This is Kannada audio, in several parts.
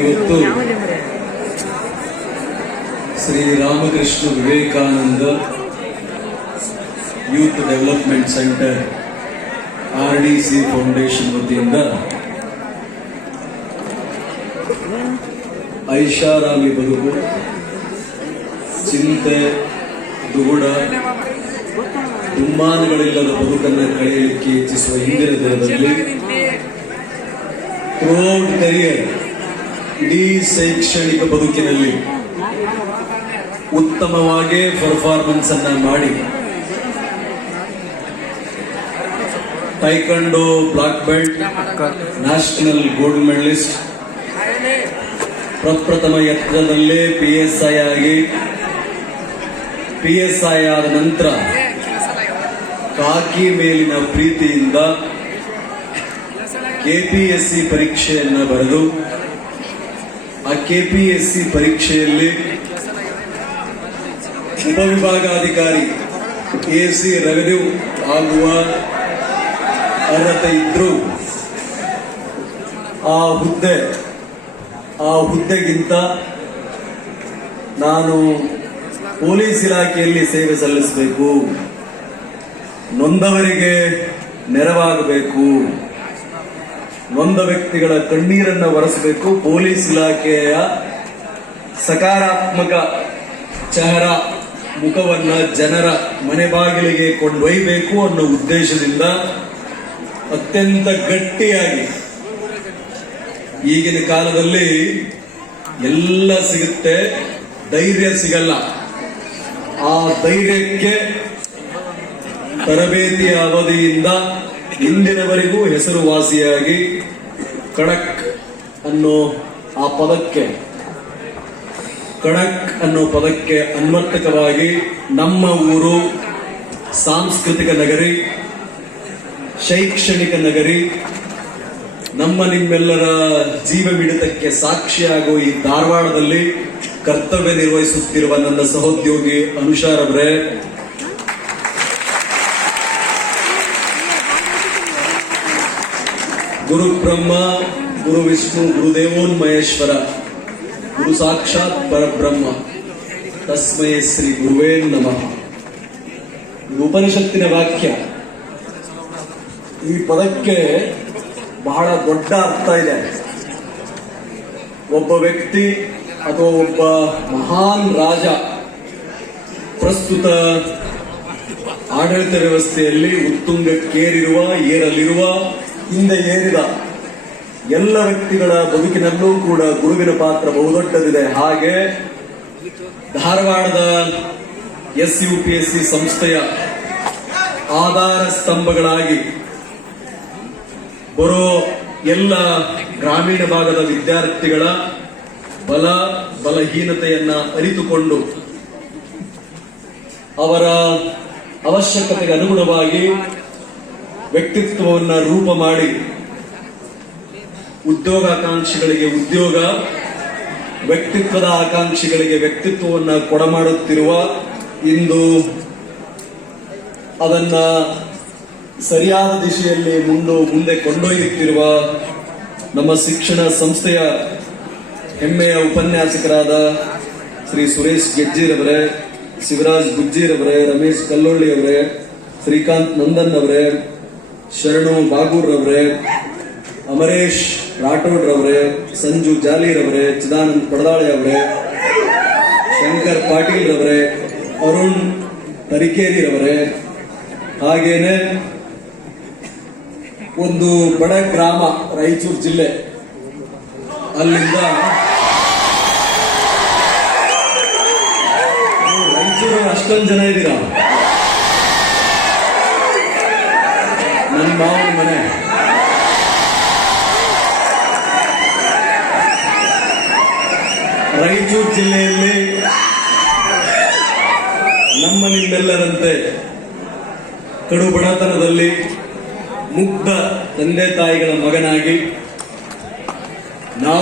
ಇವತ್ತು Shri Ramakrishna Vivekananda youth development centre RDC foundation ವತಿಯಿಂದ ಐಷಾರಾಮಿ ಬದುಕು, ಚಿಂತೆ, ದುಗುಡ, ದುಮ್ಮಾನಗಳಿಲ್ಲದ ಬದುಕನ್ನು ಕಳೆಯಲಿಕ್ಕೆ ಇಚ್ಛಿಸುವ ಇಂದಿನ ದಿನದಲ್ಲಿ ಥ್ರೂಔಟ್ ಕರಿಯರ್ ಇಡೀ ಶೈಕ್ಷಣಿಕ ಬದುಕಿನಲ್ಲಿ ಉತ್ತಮವಾಗಿ ಪರ್ಫಾರ್ಮೆನ್ಸ್ ಅನ್ನ ಮಾಡಿ taekwondo black belt, national gold medalist, ಪ್ರಪ್ರಥಮ ಯತ್ನದಲ್ಲೇ PSI ಆಗಿ PSI ಆದ ನಂತರ ಕಾಕಿ ಮೇಲಿನ ಪ್ರೀತಿಯಿಂದ KPSC ಪರೀಕ್ಷೆಯನ್ನ ಬರೆದು ಆ KPSC ಪರೀಕ್ಷೆಯಲ್ಲಿ ಉಪವಿಭಾಗಾಧಿಕಾರಿ AC ರೆವೆನ್ಯೂ ಆಗುವ ಅರ್ಹತೆ ಇದ್ರೂ ಆ ಹುದ್ದೆಗಿಂತ ನಾನು ಪೊಲೀಸ್ ಇಲಾಖೆಯಲ್ಲಿ ಸೇವೆ ಸಲ್ಲಿಸಬೇಕು, ನೊಂದವರಿಗೆ ನೆರವಾಗಬೇಕು, ನೊಂದ ವ್ಯಕ್ತಿಗಳ ಕಣ್ಣೀರನ್ನು ಒರೆಸಬೇಕು, ಪೊಲೀಸ್ ಇಲಾಖೆಯ ಸಕಾರಾತ್ಮಕ ಚೆಹರಾ ಮುಖವನ್ನ ಜನರ ಮನೆ ಬಾಗಿಲಿಗೆ ಕೊಂಡೊಯ್ಯಬೇಕು ಅನ್ನೋ ಉದ್ದೇಶದಿಂದ ಅತ್ಯಂತ ಗಟ್ಟಿಯಾಗಿ, ಈಗಿನ ಕಾಲದಲ್ಲಿ ಎಲ್ಲ ಸಿಗುತ್ತೆ, ಧೈರ್ಯ ಸಿಗಲ್ಲ, ಆ ಧೈರ್ಯಕ್ಕೆ ತರಬೇತಿಯ ಅವಧಿಯಿಂದ ಇಂದಿನವರೆಗೂ ಹೆಸರುವಾಸಿಯಾಗಿ ಕಡಕ್ ಅನ್ನೋ ಪದಕ್ಕೆ ಅನ್ವರ್ಥಕವಾಗಿ ನಮ್ಮ ಊರು ಸಾಂಸ್ಕೃತಿಕ ನಗರಿ, ಶೈಕ್ಷಣಿಕ ನಗರಿ, ನಮ್ಮ ನಿಮ್ಮೆಲ್ಲರ ಜೀವ ಮಿಡಿತಕ್ಕೆ ಸಾಕ್ಷಿಯಾಗುವ ಈ ಧಾರವಾಡದಲ್ಲಿ ಕರ್ತವ್ಯ ನಿರ್ವಹಿಸುತ್ತಿರುವ ನನ್ನ ಸಹೋದ್ಯೋಗಿ ಅನುಷಾರವರೇ, ಗುರು ಬ್ರಹ್ಮ, ಗುರು ವಿಷ್ಣು, ಗುರುದೇವೋನ್ಮಹೇಶ್ವರ, ಗುರು ಸಾಕ್ಷಾತ್ ಪರಬ್ರಹ್ಮ, ತಸ್ಮೈ ಶ್ರೀ ಗುರುವೇ ನಮಃ. ಇದು ಉಪನಿಷತ್ತಿನ ವಾಕ್ಯ. ಈ ಪದಕ್ಕೆ ಬಹಳ ದೊಡ್ಡ ಅರ್ಥ ಇದೆ. ಒಬ್ಬ ವ್ಯಕ್ತಿ ಅಥವಾ ಒಬ್ಬ ಮಹಾನ್ ರಾಜ ಪ್ರಸ್ತುತ ಆಡಳಿತ ವ್ಯವಸ್ಥೆಯಲ್ಲಿ ಏರಲಿರುವ, ಹಿಂದೆ ಏರಿದ ಎಲ್ಲ ವ್ಯಕ್ತಿಗಳ ಬದುಕಿನಲ್ಲೂ ಕೂಡ ಗುರುವಿನ ಪಾತ್ರ ಬಹುದೊಡ್ಡದಿದೆ. ಹಾಗೆ ಧಾರವಾಡದ SUPSC ಸಂಸ್ಥೆಯ ಆಧಾರ ಸ್ತಂಭಗಳಾಗಿ ಬರೋ ಎಲ್ಲ ಗ್ರಾಮೀಣ ಭಾಗದ ವಿದ್ಯಾರ್ಥಿಗಳ ಬಲಹೀನತೆಯನ್ನ ಅರಿತುಕೊಂಡು ಅವರ ಅವಶ್ಯಕತೆಗೆ ಅನುಗುಣವಾಗಿ ವ್ಯಕ್ತಿತ್ವವನ್ನು ರೂಪ ಮಾಡಿ ಉದ್ಯೋಗಾಕಾಂಕ್ಷಿಗಳಿಗೆ ಉದ್ಯೋಗ, ವ್ಯಕ್ತಿತ್ವದ ಆಕಾಂಕ್ಷಿಗಳಿಗೆ ವ್ಯಕ್ತಿತ್ವವನ್ನು ಕೊಡಮಾಡುತ್ತಿರುವ, ಇಂದು ಅದನ್ನ ಸರಿಯಾದ ದಿಶೆಯಲ್ಲಿ ಮುಂದೆ ಕೊಂಡೊಯ್ಯುತ್ತಿರುವ ನಮ್ಮ ಶಿಕ್ಷಣ ಸಂಸ್ಥೆಯ ಹೆಮ್ಮೆಯ ಉಪನ್ಯಾಸಕರಾದ ಶ್ರೀ ಸುರೇಶ್ ಗೆಜ್ಜಿರವರೇ, ಶಿವರಾಜ್ ಗುಜ್ಜಿರವರೇ, ರಮೇಶ್ ಕಲ್ಲೊಳ್ಳಿ ಅವರೇ, ಶ್ರೀಕಾಂತ್ ನಂದನ್ ಅವರೇ, ಶರಣು ಬಾಗೂರ್ ರವರೇ, ಅಮರೇಶ್ ರಾಠೋಡ್ ರವರೇ, ಸಂಜು ಜಾಲಿರವರೇ, ಚಿದಾನಂದ್ ಪಡದಾಳೆ ಅವರೇ, ಶಂಕರ್ ಪಾಟೀಲ್ ರವರೇ, ಅರುಣ್ ತರೀಕೇರಿ ರವರೇ, ಹಾಗೇನೆ ಒಂದು ಬಡ ಗ್ರಾಮ ರಾಯಚೂರು ಜಿಲ್ಲೆ, ಅಲ್ಲಿಂದ ರಾಯಚೂರು ಅಷ್ಟೊಂದು ಜನ ಇದ್ದೀರಾ, ನನ್ನ ಮಾವನ ಮನೆ. ರಾಯಚೂರು ಜಿಲ್ಲೆಯಲ್ಲಿ ನಮ್ಮ ನಿಮ್ಮೆಲ್ಲರಂತೆ ಕಡು ಬಡತನದಲ್ಲಿ ಮುಗ್ಧ ತಂದೆ ತಾಯಿಗಳ ಮಗನಾಗಿ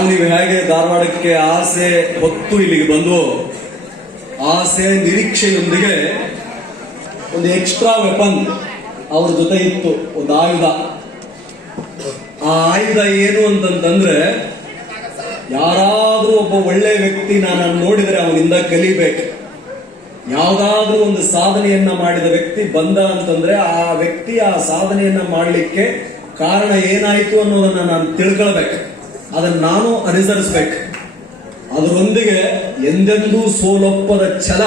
ನೀವು ಹೇಗೆ ಧಾರವಾಡಕ್ಕೆ ಆಸೆ ಹೊತ್ತು ಇಲ್ಲಿಗೆ ಬಂದು ಆಸೆ ನಿರೀಕ್ಷೆಯೊಂದಿಗೆ ಒಂದು ಎಕ್ಸ್ಟ್ರಾ ವೆಪನ್ ಅವ್ರ ಜೊತೆ ಇತ್ತು, ಒಂದು ಆಯುಧ. ಆ ಆಯುಧ ಏನು ಅಂತಂತಂದ್ರೆ ಯಾರಾದ್ರೂ ಒಬ್ಬ ಒಳ್ಳೆ ವ್ಯಕ್ತಿ ನಾನು ನೋಡಿದರೆ ಅವನಿಂದ ಕಲಿಬೇಕು. ಯಾವುದಾದ್ರೂ ಒಂದು ಸಾಧನೆಯನ್ನ ಮಾಡಿದ ವ್ಯಕ್ತಿ ಬಂದ ಅಂತಂದ್ರೆ ಆ ವ್ಯಕ್ತಿ ಆ ಸಾಧನೆಯನ್ನ ಮಾಡಲಿಕ್ಕೆ ಕಾರಣ ಏನಾಯ್ತು ಅನ್ನೋದನ್ನ ನಾನು ತಿಳ್ಕೊಳ್ಬೇಕು, ಅದನ್ನ ನಾನು ಅನುಸರಿಸ್ಬೇಕು. ಅದರೊಂದಿಗೆ ಎಂದೆಂದೂ ಸೋಲೊಪ್ಪದ ಛಲ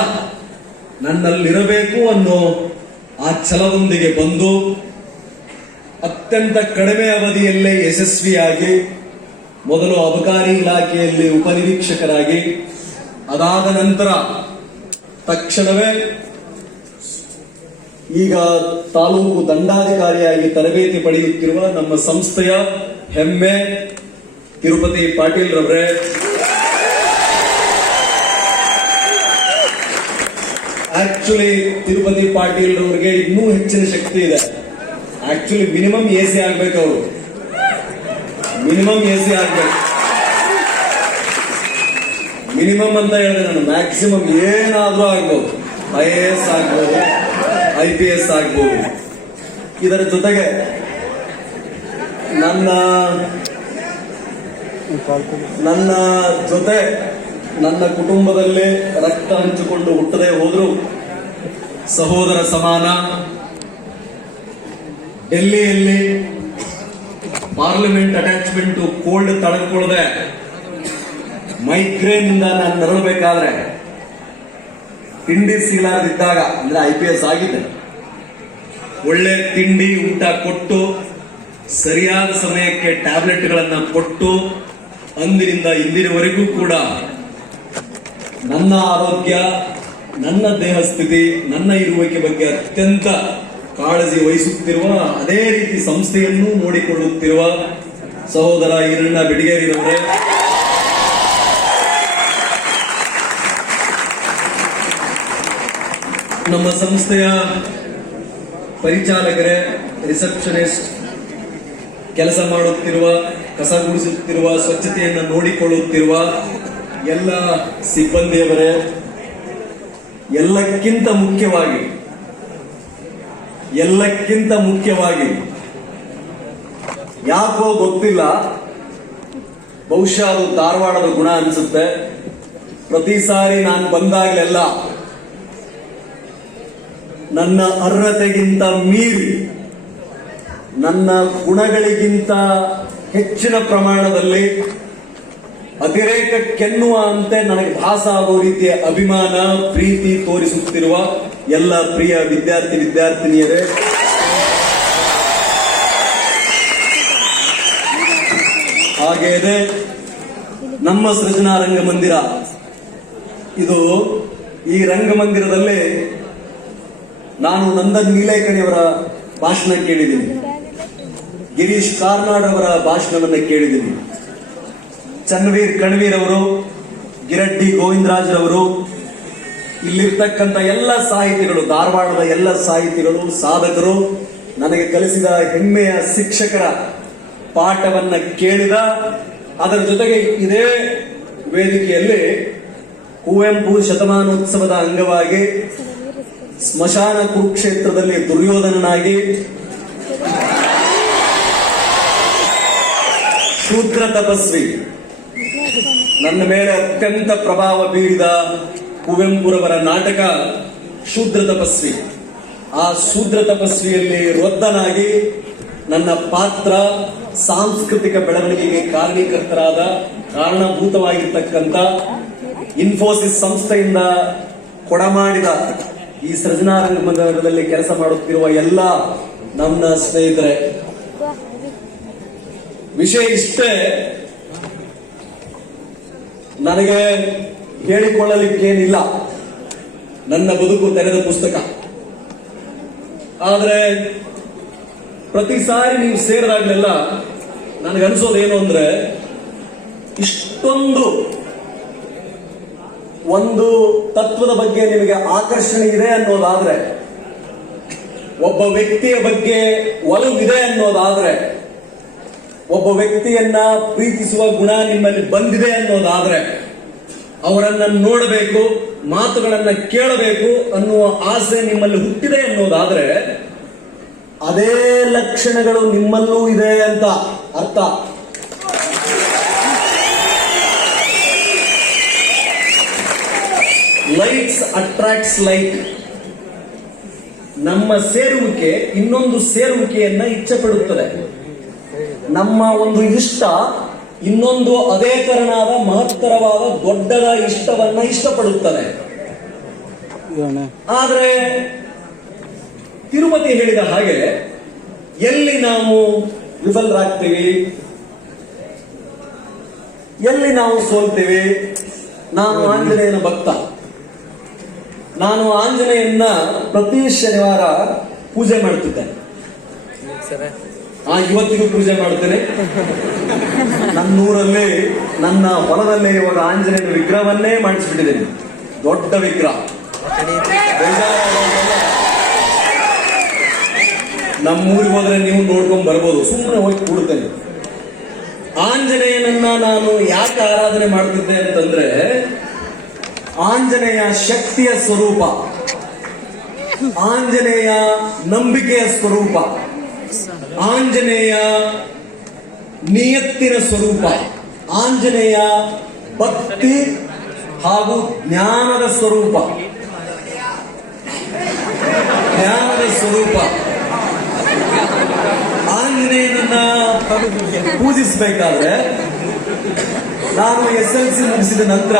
ನನ್ನಲ್ಲಿರಬೇಕು ಅನ್ನೋ ಆ ಛಲದೊಂದಿಗೆ ಬಂದು ಅತ್ಯಂತ ಕಡಿಮೆ ಅವಧಿಯಲ್ಲೇ ಯಶಸ್ವಿಯಾಗಿ ಮೊದಲು ಅಬಕಾರಿ ಇಲಾಖೆಯಲ್ಲಿ ಉಪನಿರೀಕ್ಷಕರಾಗಿ, ಅದಾದ ನಂತರ ತಕ್ಷಣವೇ ಈಗ ತಾಲೂಕು ದಂಡಾಧಿಕಾರಿಯಾಗಿ ತರಬೇತಿ ಪಡೆಯುತ್ತಿರುವ ನಮ್ಮ ಸಂಸ್ಥೆಯ ಹೆಮ್ಮೆ ತಿರುಪತಿ ಪಾಟೀಲ್ ರವರೇ, ಆಕ್ಚುಲಿ ತಿರುಪತಿ ಪಾಟೀಲ್ ರವರಿಗೆ ಇನ್ನೂ ಹೆಚ್ಚಿನ ಶಕ್ತಿ ಇದೆ. ಆಕ್ಚುಲಿ ಮಿನಿಮಮ್ ಎಸಿ ಆಗ್ಬೇಕು, ಅವರು ಮಿನಿಮಮ್ ಎಸಿ ಆಗ್ಬೇಕು. ಮಿನಿಮಮ್ ಅಂತ ಹೇಳಿದ್ರೆ ನಾನು ಮ್ಯಾಕ್ಸಿಮಮ್ ಏನಾದ್ರೂ ಆಗ್ಬೋದು, IAS ಆಗ್ಬೋದು, IPS ಆಗ್ಬೋದು. ಇದರ ಜೊತೆಗೆ ನನ್ನ ಜೊತೆ ನನ್ನ ಕುಟುಂಬದಲ್ಲಿ ರಕ್ತ ಹಂಚಿಕೊಂಡು ಹುಟ್ಟದೆ ಹೋದ್ರು ಸಹೋದರ ಸಮಾನ, ಡೆಲ್ಲಿಯಲ್ಲಿ ಪಾರ್ಲಿಮೆಂಟ್ ಅಟ್ಯಾಚ್ಮೆಂಟ್ ಕೋಲ್ಡ್ ತಡೆದುಕೊಳ್ಳದೆ ಮೈಗ್ರೇನ್ ಇಂದ ನಾನು ನರಳಬೇಕಾದ್ರೆ ತಿಂಡಿ ಸಿಗಲಾರದಿದ್ದಾಗ, ಅಂದ್ರೆ IPS ಆಗಿದೆ, ಒಳ್ಳೆ ತಿಂಡಿ ಊಟ ಕೊಟ್ಟು ಸರಿಯಾದ ಸಮಯಕ್ಕೆ ಟ್ಯಾಬ್ಲೆಟ್ಗಳನ್ನ ಕೊಟ್ಟು ಅಂದಿನಿಂದ ಇಂದಿನವರೆಗೂ ಕೂಡ ನನ್ನ ಆರೋಗ್ಯ, ನನ್ನ ದೇಹ ಸ್ಥಿತಿ, ನನ್ನ ಇರುವಿಕೆ ಬಗ್ಗೆ ಅತ್ಯಂತ ಕಾಳಜಿ ವಹಿಸುತ್ತಿರುವ, ಅದೇ ರೀತಿ ಸಂಸ್ಥೆಯನ್ನು ನೋಡಿಕೊಳ್ಳುತ್ತಿರುವ ಸಹೋದರ ಈರಣ್ಣ ಬೆಡಿಗೇರಿರವರೇ, ನಮ್ಮ ಸಂಸ್ಥೆಯ ಪರಿಚಾಲಕರೇ, ರಿಸೆಪ್ಷನಿಸ್ಟ್, ಕೆಲಸ ಮಾಡುತ್ತಿರುವ, ಕಸ ಗುಡಿಸುತ್ತಿರುವ, ಸ್ವಚ್ಛತೆಯನ್ನು ನೋಡಿಕೊಳ್ಳುತ್ತಿರುವ ಎಲ್ಲ ಸಿಬ್ಬಂದಿಯವರೇ, ಎಲ್ಲಕ್ಕಿಂತ ಮುಖ್ಯವಾಗಿ ಯಾಕೋ ಗೊತ್ತಿಲ್ಲ, ಬಹುಶಃ ಅದು ಧಾರವಾಡದ ಗುಣ ಅನಿಸುತ್ತೆ, ಪ್ರತಿ ಸಾರಿ ನಾನು ಬಂದಾಗಲೆಲ್ಲ ನನ್ನ ಅರ್ಹತೆಗಿಂತ ಮೀರಿ, ನನ್ನ ಗುಣಗಳಿಗಿಂತ ಹೆಚ್ಚಿನ ಪ್ರಮಾಣದಲ್ಲಿ ಅತಿರೇಕಕ್ಕೆನ್ನುವ ಅಂತೆ ನನಗೆ ಭಾಸ ಆಗೋ ರೀತಿಯ ಅಭಿಮಾನ, ಪ್ರೀತಿ ತೋರಿಸುತ್ತಿರುವ ಎಲ್ಲ ಪ್ರಿಯ ವಿದ್ಯಾರ್ಥಿನಿಯರೇ, ಹಾಗೆಯೇ ನಮ್ಮ ಸೃಜನಾ ರಂಗಮಂದಿರ, ಇದು ಈ ರಂಗಮಂದಿರದಲ್ಲಿ ನಾನು ನಂದನ್ ನೀಲೇಕಣಿಯವರ ಭಾಷಣ ಕೇಳಿದ್ದೀನಿ, ಗಿರೀಶ್ ಕಾರ್ನಾಡ್ ಅವರ ಭಾಷಣವನ್ನು ಕೇಳಿದ್ದೀನಿ, ಚನ್ನವೀರ್ ಕಣ್ವೀರ್ ಅವರು, ಗಿರಡ್ಡಿ ಗೋವಿಂದರಾಜ್ರವರು, ಇಲ್ಲಿರ್ತಕ್ಕಂಥ ಎಲ್ಲ ಸಾಹಿತಿಗಳು, ಧಾರವಾಡದ ಎಲ್ಲ ಸಾಹಿತಿಗಳು, ಸಾಧಕರು, ನನಗೆ ಕಲಿಸಿದ ಹೆಮ್ಮೆಯ ಶಿಕ್ಷಕರ ಪಾಠವನ್ನ ಕೇಳಿದ, ಅದರ ಜೊತೆಗೆ ಇದೇ ವೇದಿಕೆಯಲ್ಲಿ ಕುವೆಂಪು ಶತಮಾನೋತ್ಸವದ ಅಂಗವಾಗಿ ಸ್ಮಶಾನ ಕುರುಕ್ಷೇತ್ರದಲ್ಲಿ ದುರ್ಯೋಧನನಾಗಿ, ಶೂದ್ರ ತಪಸ್ವಿ, ನನ್ನ ಮೇಲೆ ಅತ್ಯಂತ ಪ್ರಭಾವ ಬೀರಿದ ಕುವೆಂಪುರವರ ನಾಟಕ ಶೂದ್ರ ತಪಸ್ವಿ, ಆ ಶೂದ್ರ ತಪಸ್ವಿಯಲ್ಲಿ ವೃದ್ಧನಾಗಿ ನನ್ನ ಪಾತ್ರ ಸಾಂಸ್ಕೃತಿಕ ಬೆಳವಣಿಗೆಗೆ ಕಾರಣಭೂತವಾಗಿರ್ತಕ್ಕಂಥ ಇನ್ಫೋಸಿಸ್ ಸಂಸ್ಥೆಯಿಂದ ಕೊಡಮಾಡಿದ ಈ ಸೃಜನಾ ರಂಗಮಂದಿರದಲ್ಲಿ ಕೆಲಸ ಮಾಡುತ್ತಿರುವ ಎಲ್ಲ ನನ್ನ ಸ್ನೇಹಿತರೆ, ವಿಷಯ ಇಷ್ಟೇ, ನನಗೆ ಹೇಳಿಕೊಳ್ಳಲಿಕ್ಕೇನಿಲ್ಲ, ನನ್ನ ಬದುಕು ತೆರೆದ ಪುಸ್ತಕ. ಆದ್ರೆ ಪ್ರತಿ ಸಾರಿ ನೀವು ಸೇರಿದಾಗಲೆಲ್ಲ ನನಗನ್ಸೋದೇನು ಅಂದ್ರೆ, ಇಷ್ಟೊಂದು ಒಂದು ತತ್ವದ ಬಗ್ಗೆ ನಿಮಗೆ ಆಕರ್ಷಣೆ ಇದೆ ಅನ್ನೋದಾದ್ರೆ, ಒಬ್ಬ ವ್ಯಕ್ತಿಯ ಬಗ್ಗೆ ಒಲವಿದೆ ಅನ್ನೋದಾದ್ರೆ, ಒಬ್ಬ ವ್ಯಕ್ತಿಯನ್ನ ಪ್ರೀತಿಸುವ ಗುಣ ನಿಮ್ಮಲ್ಲಿ ಬಂದಿದೆ ಅನ್ನೋದಾದ್ರೆ, ಅವರನ್ನ ನೋಡಬೇಕು, ಮಾತುಗಳನ್ನ ಕೇಳಬೇಕು ಅನ್ನುವ ಆಸೆ ನಿಮ್ಮಲ್ಲಿ ಹುಟ್ಟಿದೆ ಅನ್ನೋದಾದ್ರೆ, ಅದೇ ಲಕ್ಷಣಗಳು ನಿಮ್ಮಲ್ಲೂ ಇದೆ ಅಂತ ಅರ್ಥ. Lights attracts light. ನಮ್ಮ ಸೇರುವಿಕೆ ಇನ್ನೊಂದು ಸೇರುವಿಕೆಯನ್ನ ಇಚ್ಛೆ ಪಡುತ್ತದೆ. ನಮ್ಮ ಒಂದು ಇಷ್ಟ ಇನ್ನೊಂದು ಅದೇ ತರನಾದ ಮಹತ್ತರವಾದ ದೊಡ್ಡದ ಇಷ್ಟವನ್ನ ಇಷ್ಟಪಡುತ್ತದೆ. ಆದ್ರೆ ತಿರುಪತಿ ಹೇಳಿದ ಹಾಗೆ ಎಲ್ಲಿ ನಾವು ವಿಫಲರಾಗ್ತೀವಿ, ಎಲ್ಲಿ ನಾವು ಸೋಲ್ತೀವಿ. ನಾನು ಆಂಜನೇಯನ ಭಕ್ತ. ನಾನು ಆಂಜನೇಯನ್ನ ಪ್ರತಿ ಶನಿವಾರ ಪೂಜೆ ಮಾಡ್ತಿದ್ದೇನೆ. ಇವತ್ತಿಗೂ ಪೂಜೆ ಮಾಡ್ತೇನೆ. ನನ್ನೂರಲ್ಲಿ ನನ್ನ ಹೊಲದಲ್ಲಿ ಇವಾಗ ಆಂಜನೇಯನ ವಿಗ್ರಹವನ್ನೇ ಮಾಡಿಸ್ಬಿಟ್ಟಿದ್ದೇನೆ. ದೊಡ್ಡ ವಿಗ್ರಹ. ನಮ್ಮೂರಿಗೆ ಹೋದ್ರೆ ನೀವು ನೋಡ್ಕೊಂಡ್ ಬರ್ಬೋದು. ಸುಮ್ಮನೆ ಹೋಗಿ ಕೂಡ್ತೇನೆ. ಆಂಜನೇಯನನ್ನ ನಾನು ಯಾಕೆ ಆರಾಧನೆ ಮಾಡ್ತಿದ್ದೆ ಅಂತಂದ್ರೆ, ಆಂಜನೇಯ ಶಕ್ತಿಯ ಸ್ವರೂಪ, ಆಂಜನೇಯ ನಂಬಿಕೆಯ ಸ್ವರೂಪ, ಆಂಜನೇಯ ನಿಯತ್ತಿನ ಸ್ವರೂಪ, ಆಂಜನೇಯ ಭಕ್ತಿ ಹಾಗೂ ಜ್ಞಾನದ ಸ್ವರೂಪ. ಜ್ಞಾನದ ಸ್ವರೂಪ ಆಂಜನೇಯನನ್ನ ಪೂಜಿಸಬೇಕಾದ್ರೆ ನಾನು SLC ಮುಗಿಸಿದ ನಂತರ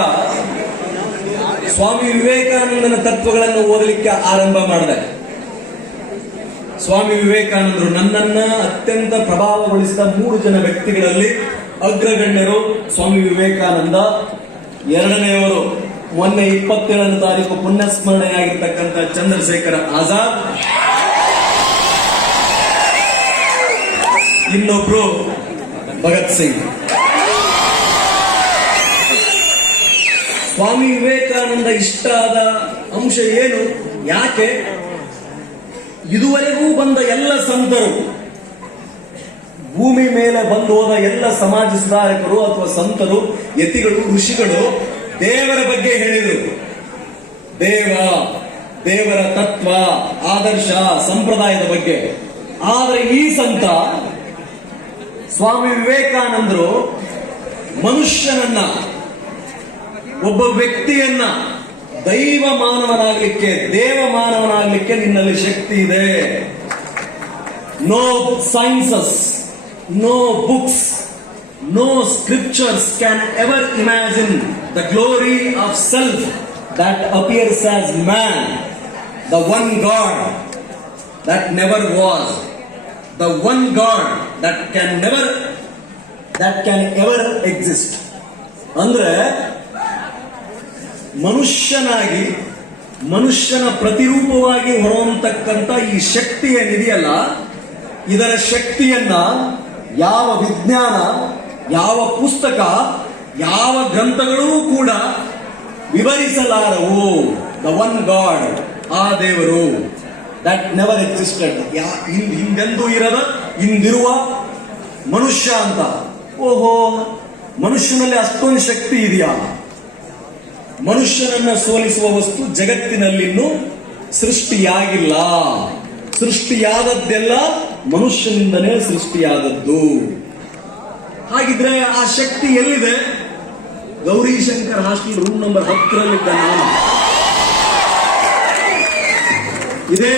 ಸ್ವಾಮಿ ವಿವೇಕಾನಂದನ ತತ್ವಗಳನ್ನು ಓದಲಿಕ್ಕೆ ಆರಂಭ ಮಾಡಿದೆ. ಸ್ವಾಮಿ ವಿವೇಕಾನಂದರು ನನ್ನನ್ನ ಅತ್ಯಂತ ಪ್ರಭಾವಗೊಳಿಸಿದ 3 ಜನ ವ್ಯಕ್ತಿಗಳಲ್ಲಿ ಅಗ್ರಗಣ್ಯರು ಸ್ವಾಮಿ ವಿವೇಕಾನಂದ, ಎರಡನೆಯವರು ಮೊನ್ನೆ 27ನೇ ತಾರೀಕು ಪುಣ್ಯಸ್ಮರಣೆಯಾಗಿರ್ತಕ್ಕಂಥ ಚಂದ್ರಶೇಖರ ಆಜಾದ್, ಇನ್ನೊಬ್ರು ಭಗತ್ ಸಿಂಗ್. ಸ್ವಾಮಿ ವಿವೇಕಾನಂದ ಇಷ್ಟ ಆದ ಅಂಶ ಏನು? ಯಾಕೆ ಇದುವರೆಗೂ ಬಂದ ಎಲ್ಲ ಸಂತರು, ಭೂಮಿ ಮೇಲೆ ಬಂದು ಹೋದ ಎಲ್ಲ ಸಮಾಜ ಸುಧಾರಕರು ಅಥವಾ ಸಂತರು, ಯತಿಗಳು, ಋಷಿಗಳು ದೇವರ ಬಗ್ಗೆ ಹೇಳಿದರು. ದೇವರ ತತ್ವ, ಆದರ್ಶ, ಸಂಪ್ರದಾಯದ ಬಗ್ಗೆ. ಆದರೆ ಈ ಸಂತ ಸ್ವಾಮಿ ವಿವೇಕಾನಂದರು ಮನುಷ್ಯನನ್ನ, ಒಬ್ಬ ವ್ಯಕ್ತಿಯನ್ನ ದೈವ ಮಾನವನಾಗಲಿಕ್ಕೆ, ದೇವ ಮಾನವನಾಗಲಿಕ್ಕೆ ನಿನ್ನಲ್ಲಿ ಶಕ್ತಿ ಇದೆ. No sciences, no books, no scriptures can ever imagine the glory of self that appears as man, the one God that never was, the one God that can ever exist. ಅಂದ್ರೆ ಮನುಷ್ಯನಾಗಿ, ಮನುಷ್ಯನ ಪ್ರತಿರೂಪವಾಗಿ ಹೊರಹೊಮ್ಮತಕ್ಕಂಥ ಈ ಶಕ್ತಿ ಏನಿದೆಯಲ್ಲ, ಇದರ ಶಕ್ತಿಯನ್ನ ಯಾವ ವಿಜ್ಞಾನ, ಯಾವ ಪುಸ್ತಕ, ಯಾವ ಗ್ರಂಥಗಳೂ ಕೂಡ ವಿವರಿಸಲಾರವು. ದ ಒನ್ ಗಾಡ್, ಆ ದೇವರು, ದಟ್ ನೆವರ್ ಎಕ್ಸಿಸ್ಟೆಡ್, ಹಿಂದೆಂದೂ ಇರದ ಇಂದಿರುವ ಮನುಷ್ಯ ಅಂತ. ಓಹೋ, ಮನುಷ್ಯನಲ್ಲಿ ಅಷ್ಟೊಂದು ಶಕ್ತಿ ಇದೆಯಾ? ಮನುಷ್ಯನನ್ನ ಸೋಲಿಸುವ ವಸ್ತು ಜಗತ್ತಿನಲ್ಲಿನ್ನೂ ಸೃಷ್ಟಿಯಾಗಿಲ್ಲ. ಸೃಷ್ಟಿಯಾದದ್ದೆಲ್ಲ ಮನುಷ್ಯನಿಂದನೇ ಸೃಷ್ಟಿಯಾದದ್ದು. ಹಾಗಿದ್ರೆ ಆ ಶಕ್ತಿ ಎಲ್ಲಿದೆ? ಗೌರಿಶಂಕರ್ ಹಾಸ್ಟೆಲ್ ರೂಮ್ ನಂಬರ್ 10ರಲ್ಲಿದ್ದ ನಾನು. ಇದೇ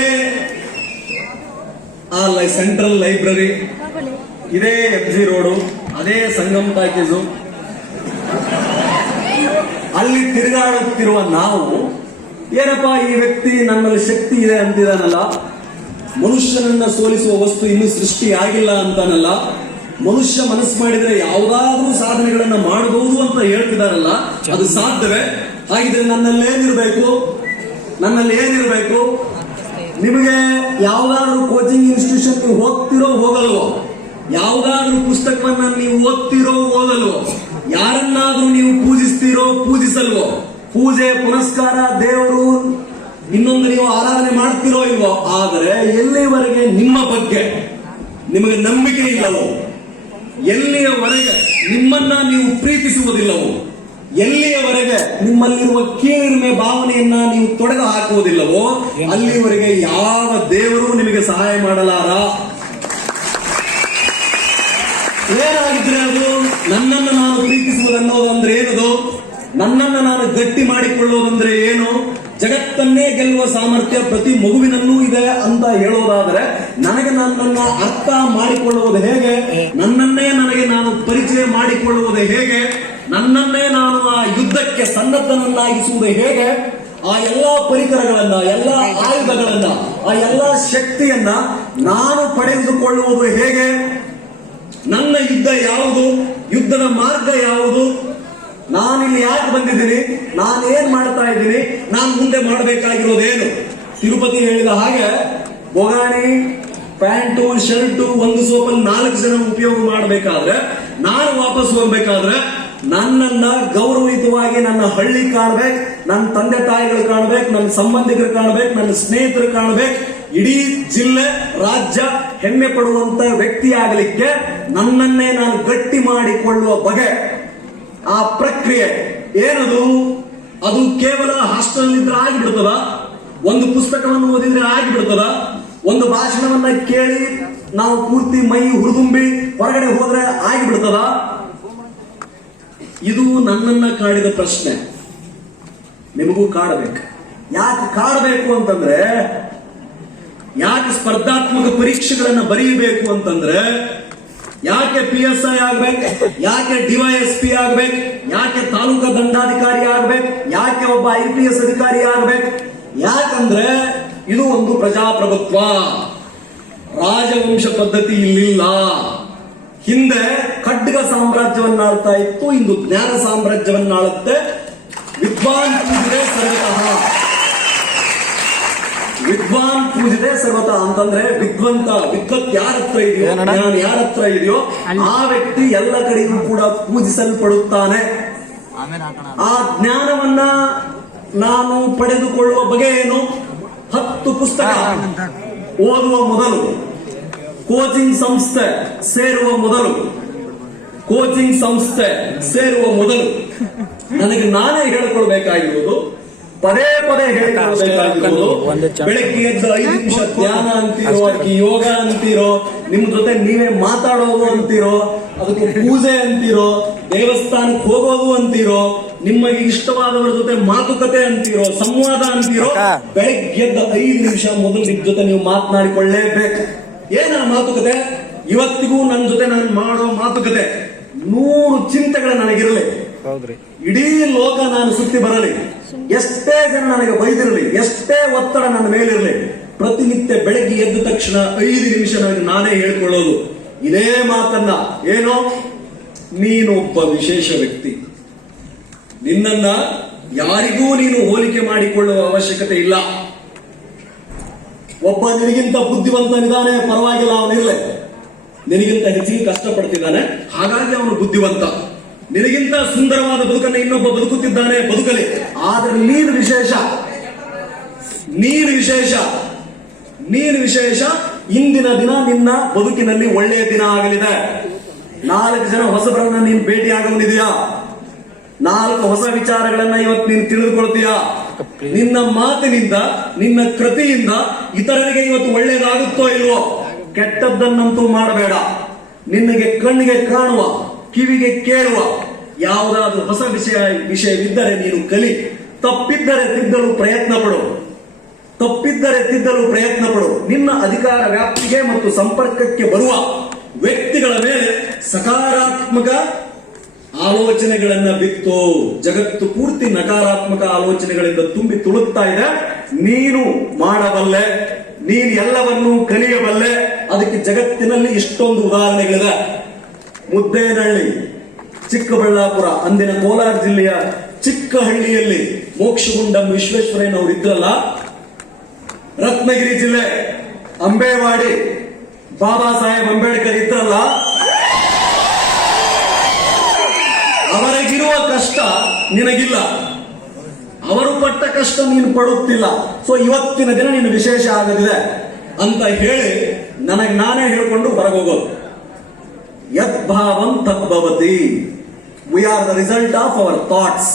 ಆ ಸೆಂಟ್ರಲ್ ಲೈಬ್ರರಿ, ಇದೇ FG ರೋಡು, ಅದೇ ಸಂಗಮ್ ಟಾಕೀಸು, ಅಲ್ಲಿ ತಿರುಗಾಡುತ್ತಿರುವ ನಾವು ಏನಪ್ಪಾ ಈ ವ್ಯಕ್ತಿ ನನ್ನಲ್ಲಿ ಶಕ್ತಿ ಇದೆ ಅಂತಿದಾನಲ್ಲ, ಮನುಷ್ಯನನ್ನ ಸೋಲಿಸುವ ವಸ್ತು ಇನ್ನೂ ಸೃಷ್ಟಿ ಆಗಿಲ್ಲ ಅಂತಾನಲ್ಲ, ಮನುಷ್ಯ ಮನಸ್ಸು ಮಾಡಿದ್ರೆ ಯಾವುದಾದ್ರೂ ಸಾಧನೆಗಳನ್ನ ಮಾಡಬಹುದು ಅಂತ ಹೇಳ್ತಿದಾರಲ್ಲ, ಅದು ಸಾಧ್ಯವೇ? ಹಾಗಿದ್ರೆ ನನ್ನಲ್ಲಿ ಏನಿರಬೇಕು? ನಿಮಗೆ ಯಾವ್ದಾದ್ರು ಕೋಚಿಂಗ್ ಇನ್ಸ್ಟಿಟ್ಯೂಷನ್ ನೀವು ಹೋಗ್ತಿರೋ ಹೋಗಲ್ವೋ? ಯಾವ್ದಾದ್ರು ಪುಸ್ತಕವನ್ನ ನೀವು ಓದ್ತಿರೋ ಓದಲ್ವೋ? ಯಾರನ್ನಾದ್ರೂ ನೀವು ಪೂಜಿಸ್ತೀರೋ ಪೂಜಿಸಲ್ವೋ? ಪೂಜೆ ಪುನಸ್ಕಾರ, ದೇವರು, ಇನ್ನೊಂದು ನೀವು ಆರಾಧನೆ ಮಾಡ್ತಿರೋ ಇಲ್ವೋ? ಆದರೆ ಎಲ್ಲಿವರೆಗೆ ನಿಮ್ಮ ಬಗ್ಗೆ ನಿಮಗೆ ನಂಬಿಕೆ ಇಲ್ಲವೋ, ಎಲ್ಲಿಯವರೆಗೆ ನಿಮ್ಮನ್ನ ನೀವು ಪ್ರೀತಿಸುವುದಿಲ್ಲವೋ, ಎಲ್ಲಿಯವರೆಗೆ ನಿಮ್ಮಲ್ಲಿರುವ ಕೀಳಿರಿಮೆ ಭಾವನೆಯನ್ನ ನೀವು ತೊಡೆದು ಹಾಕುವುದಿಲ್ಲವೋ, ಅಲ್ಲಿವರೆಗೆ ಯಾವ ದೇವರು ನಿಮಗೆ ಸಹಾಯ ಮಾಡಲಾರ. ಏನಾಗಿದ್ರೆ ಅದು ನನ್ನನ್ನು ನಾನು ಪ್ರೀತಿಸುವುದನ್ನೋದು ಅಂದ್ರೆ ಏನದು? ನನ್ನನ್ನು ನಾನು ಗಟ್ಟಿ ಮಾಡಿಕೊಳ್ಳೋದಂದ್ರೆ ಏನು? ಜಗತ್ತನ್ನೇ ಗೆಲ್ಲುವ ಸಾಮರ್ಥ್ಯ ಪ್ರತಿ ಮಗುವಿನಲ್ಲೂ ಇದೆ ಅಂತ ಹೇಳೋದಾದ್ರೆ ನನಗೆ ನನ್ನನ್ನ ಅರ್ಥ ಮಾಡಿಕೊಳ್ಳುವುದು ಹೇಗೆ? ನನ್ನನ್ನೇ ನನಗೆ ನಾನು ಪರಿಚಯ ಮಾಡಿಕೊಳ್ಳುವುದು ಹೇಗೆ? ನನ್ನನ್ನೇ ನಾನು ಆ ಯುದ್ಧಕ್ಕೆ ಸನ್ನದ್ಧನನ್ನಾಗಿಸುವುದು ಹೇಗೆ? ಆ ಎಲ್ಲಾ ಪರಿಕರಗಳನ್ನ, ಎಲ್ಲಾ ಆಯುಧಗಳನ್ನ, ಆ ಎಲ್ಲಾ ಶಕ್ತಿಯನ್ನ ನಾನು ಪಡೆದುಕೊಳ್ಳುವುದು ಹೇಗೆ? ನನ್ನ ಯುದ್ಧ ಯಾವುದು? ಯುದ್ಧದ ಮಾರ್ಗ ಯಾವುದು? ನಾನಿಲ್ಲಿ ಯಾಕೆ ಬಂದಿದ್ದೀನಿ? ನಾನೇನ್ ಮಾಡ್ತಾ ಇದ್ದೀನಿ? ನಾನು ಮುಂದೆ ಮಾಡಬೇಕಾಗಿರೋದೇನು? ತಿರುಪತಿ ಹೇಳಿದ ಹಾಗೆ ಬೊಗಾಣಿ, ಪ್ಯಾಂಟು, ಶರ್ಟು, ಒಂದು ಸೋಪಲ್ಲಿ 4 ಜನ ಉಪಯೋಗ ಮಾಡಬೇಕಾದ್ರೆ, ನಾನು ವಾಪಸ್ ಹೋಗ್ಬೇಕಾದ್ರೆ ನನ್ನನ್ನ ಗೌರವಯುತವಾಗಿ ನನ್ನ ಹಳ್ಳಿ ಕಾಣ್ಬೇಕು, ನನ್ನ ತಂದೆ ತಾಯಿಗಳು ಕಾಣ್ಬೇಕು, ನನ್ನ ಸಂಬಂಧಿಕರು ಕಾಣ್ಬೇಕು, ನನ್ನ ಸ್ನೇಹಿತರು ಕಾಣ್ಬೇಕು, ಇಡೀ ಜಿಲ್ಲೆ ರಾಜ್ಯ ಹೆಮ್ಮೆ ಪಡುವಂತ ವ್ಯಕ್ತಿ ಆಗಲಿಕ್ಕೆ ನನ್ನನ್ನೇ ನಾನು ಗಟ್ಟಿ ಮಾಡಿಕೊಳ್ಳುವ ಬಗೆ, ಆ ಪ್ರಕ್ರಿಯೆ ಏನದು? ಅದು ಕೇವಲ ಹಾಸ್ಟೆಲ್ ಇದ್ರೆ ಆಗಿಬಿಡ್ತದ? ಒಂದು ಪುಸ್ತಕವನ್ನು ಓದಿದ್ರೆ ಆಗಿಬಿಡ್ತದ? ಒಂದು ಭಾಷಣವನ್ನ ಕೇಳಿ ನಾವು ಪೂರ್ತಿ ಮೈ ಹುರಿದುಂಬಿ ಹೊರಗಡೆ ಹೋದ್ರೆ ಆಗಿಬಿಡ್ತದ? ಇದು ನನ್ನನ್ನ ಕಾಡಿದ ಪ್ರಶ್ನೆ, ನಿಮಗೂ ಕಾಡಬೇಕು. ಯಾಕೆ ಕಾಡಬೇಕು ಅಂತಂದ್ರೆ, ಯಾಕೆ ಸ್ಪರ್ಧಾತ್ಮಕ ಪರೀಕ್ಷೆಗಳನ್ನ ಬರೀಬೇಕು ಅಂತಂದ್ರೆ, ಯಾಕೆ PSI ಆಗ್ಬೇಕು, ಯಾಕೆ DYSP ಆಗ್ಬೇಕು, ಯಾಕೆ ತಾಲೂಕಾ ದಂಡಾಧಿಕಾರಿ ಆಗ್ಬೇಕು, ಯಾಕೆ ಒಬ್ಬ IPS ಅಧಿಕಾರಿ ಆಗ್ಬೇಕು? ಯಾಕಂದ್ರೆ ಇದು ಒಂದು ಪ್ರಜಾಪ್ರಭುತ್ವ, ರಾಜವಂಶ ಪದ್ಧತಿ ಇಲ್ಲಿಲ್ಲ. ಹಿಂದೆ ಖಡ್ಗ ಸಾಮ್ರಾಜ್ಯವನ್ನಾಳ್ತಾ ಇತ್ತು, ಇಂದು ಜ್ಞಾನ ಸಾಮ್ರಾಜ್ಯವನ್ನಾಳುತ್ತೆ. ವಿದ್ವಾನ್ ಪೂಜಿದೆ ಸರ್ವತಃ, ವಿದ್ವಾನ್ ಪೂಜಿದೆ ಸರ್ವತಃ ಅಂತಂದ್ರೆ ವಿದ್ವತ್ ಯಾರ ಹತ್ರ ಇದೆಯೋ, ಜ್ಞಾನ ಯಾರ ಹತ್ರ ಇದೆಯೋ ಆ ವ್ಯಕ್ತಿ ಎಲ್ಲ ಕಡೆಯೂ ಕೂಡ ಪೂಜಿಸಲ್ಪಡುತ್ತಾನೆ. ಆ ಜ್ಞಾನವನ್ನ ನಾನು ಪಡೆದುಕೊಳ್ಳುವ ಬಗೆ ಏನು? 10 ಪುಸ್ತಕ ಓದುವ ಮೊದಲು, ಕೋಚಿಂಗ್ ಸಂಸ್ಥೆ ಸೇರುವ ಮೊದಲು ನನಗೆ ನಾನೇ ಹೇಳಿಕೊಳ್ಬೇಕಾಗಿರುವುದು, ಪದೇ ಪದೇ ಹೇಳಿಕೊಳ್ಬೇಕಾಗಿರುವುದು, ಬೆಳಗ್ಗೆ ಎದ್ದು 5 ನಿಮಿಷ ಧ್ಯಾನ ಅಂತೀರೋ, ಅದಕ್ಕೆ ಯೋಗ ಅಂತೀರೋ, ನಿಮ್ ಜೊತೆ ನೀವೇ ಮಾತಾಡೋದು ಅಂತೀರೋ, ಅದಕ್ಕೆ ಪೂಜೆ ಅಂತೀರೋ, ದೇವಸ್ಥಾನಕ್ಕೆ ಹೋಗೋದು ಅಂತೀರೋ, ನಿಮಗೆ ಇಷ್ಟವಾದವರ ಜೊತೆ ಮಾತುಕತೆ ಅಂತೀರೋ, ಸಂವಾದ ಅಂತೀರೋ, ಬೆಳಗ್ಗೆ ಎದ್ದು 5 ನಿಮಿಷ ಮೊದಲು ನಿಮ್ ಜೊತೆ ನೀವು ಮಾತನಾಡಿಕೊಳ್ಳೇಬೇಕು. ಏನ ಮಾತುಕತೆ? ಇವತ್ತಿಗೂ ನನ್ನ ಜೊತೆ ನಾನು ಮಾಡೋ ಮಾತುಕತೆ 100 ಚಿಂತೆಗಳು ನನಗಿರಲಿ, ಇಡೀ ಲೋಕ ನಾನು ಸುತ್ತಿ ಬರಲಿ, ಎಷ್ಟೇ ಜನ ನನಗೆ ಬೈದಿರಲಿ, ಎಷ್ಟೇ ಒತ್ತಡ ನನ್ನ ಮೇಲಿರಲಿ, ಪ್ರತಿನಿತ್ಯ ಬೆಳಗ್ಗೆ ಎದ್ದ ತಕ್ಷಣ 5 ನಿಮಿಷ ನನಗೆ ನಾನೇ ಹೇಳ್ಕೊಳ್ಳೋದು ಇದೇ ಮಾತನ್ನ. ಏನೋ, ನೀನೊಬ್ಬ ವಿಶೇಷ ವ್ಯಕ್ತಿ, ನಿನ್ನನ್ನ ಯಾರಿಗೂ ನೀನು ಹೋಲಿಕೆ ಮಾಡಿಕೊಳ್ಳುವ ಅವಶ್ಯಕತೆ ಇಲ್ಲ. ಒಬ್ಬ ನಿನಗಿಂತ ಬುದ್ಧಿವಂತನಿದ್ದಾನೆ, ಪರವಾಗಿಲ್ಲ, ಅವನಿರಲಿ. ನಿನಗಿಂತ ಹೆಚ್ಚಿಗೆ ಕಷ್ಟಪಡ್ತಿದ್ದಾನೆ, ಹಾಗಾಗಿ ಅವನು ಬುದ್ಧಿವಂತ. ನಿನಗಿಂತ ಸುಂದರವಾದ ಬದುಕನ್ನು ಇನ್ನೊಬ್ಬ ಬದುಕುತ್ತಿದ್ದಾನೆ, ಬದುಕಲಿ. ಆದ್ರೆ ನೀನು ವಿಶೇಷ. ಇಂದಿನ ದಿನ ನಿನ್ನ ಬದುಕಿನಲ್ಲಿ ಒಳ್ಳೆಯ ದಿನ ಆಗಲಿದೆ. 4 ಜನ ಹೊಸಬರನ್ನ ನೀನು ಭೇಟಿ ಆಗಲಿದೆಯಾ? 4 ಹೊಸ ವಿಚಾರಗಳನ್ನ ಇವತ್ತು ನೀನು ತಿಳಿದುಕೊಳ್ತೀಯಾ? ನಿನ್ನ ಮಾತಿನಿಂದ, ನಿನ್ನ ಕೃತಿಯಿಂದ ಇತರರಿಗೆ ಇವತ್ತು ಒಳ್ಳೆಯದಾಗುತ್ತೋ ಇಲ್ವೋ? ಕೆಟ್ಟದ್ದನ್ನಂತೂ ಮಾಡಬೇಡ. ನಿನಗೆ ಕಣ್ಣಿಗೆ ಕಾಣುವ, ಕಿವಿಗೆ ಕೇಳುವ ಯಾವುದಾದ್ರೂ ಹೊಸ ವಿಷಯವಿದ್ದರೆ ನೀನು ಕಲಿ. ತಪ್ಪಿದ್ದರೆ ತಿದ್ದಲು ಪ್ರಯತ್ನ ಪಡು. ನಿನ್ನ ಅಧಿಕಾರ ವ್ಯಾಪ್ತಿಗೆ ಮತ್ತು ಸಂಪರ್ಕಕ್ಕೆ ಬರುವ ವ್ಯಕ್ತಿಗಳ ಮೇಲೆ ಸಕಾರಾತ್ಮಕ ಆಲೋಚನೆಗಳನ್ನ ಬಿತ್ತು. ಜಗತ್ತು ಪೂರ್ತಿ ನಕಾರಾತ್ಮಕ ಆಲೋಚನೆಗಳಿಂದ ತುಂಬಿ ತುಳುಕ್ತಾ ಇದೆ. ನೀನು ಮಾಡಬಲ್ಲೆ, ನೀನು ಎಲ್ಲವನ್ನೂ ಕಲಿಯಬಲ್ಲೆ. ಅದಕ್ಕೆ ಜಗತ್ತಿನಲ್ಲಿ ಇಷ್ಟೊಂದು ಉದಾಹರಣೆಗಳಿದೆ. ಮುದ್ದೇನಹಳ್ಳಿ, ಚಿಕ್ಕಬಳ್ಳಾಪುರ, ಅಂದಿನ ಕೋಲಾರ ಜಿಲ್ಲೆಯ ಚಿಕ್ಕಹಳ್ಳಿಯಲ್ಲಿ ಮೋಕ್ಷಗುಂಡಂ ವಿಶ್ವೇಶ್ವರಯ್ಯನವರು ಇದ್ರಲ್ಲ. ರತ್ನಗಿರಿ ಜಿಲ್ಲೆ ಅಂಬೇವಾಡಿ ಬಾಬಾ ಸಾಹೇಬ್ ಅಂಬೇಡ್ಕರ್ ಇದ್ರಲ್ಲ. ಅವರಿಗಿರುವ ಕಷ್ಟ ನಿನಗಿಲ್ಲ, ಅವರು ಪಟ್ಟ ಕಷ್ಟ ನೀನು ಪಡುತ್ತಿಲ್ಲ. ಸೊ ಇವತ್ತಿನ ದಿನ ನೀನು ವಿಶೇಷ ಆಗಲಿದೆ ಅಂತ ಹೇಳಿ ನನಗೆ ನಾನೇ ಹೇಳ್ಕೊಂಡು ಹೊರಗೋಗೋದು. ಯದ್ಭಾವಂ ತದ್ಭವತಿ. We are the result of our thoughts.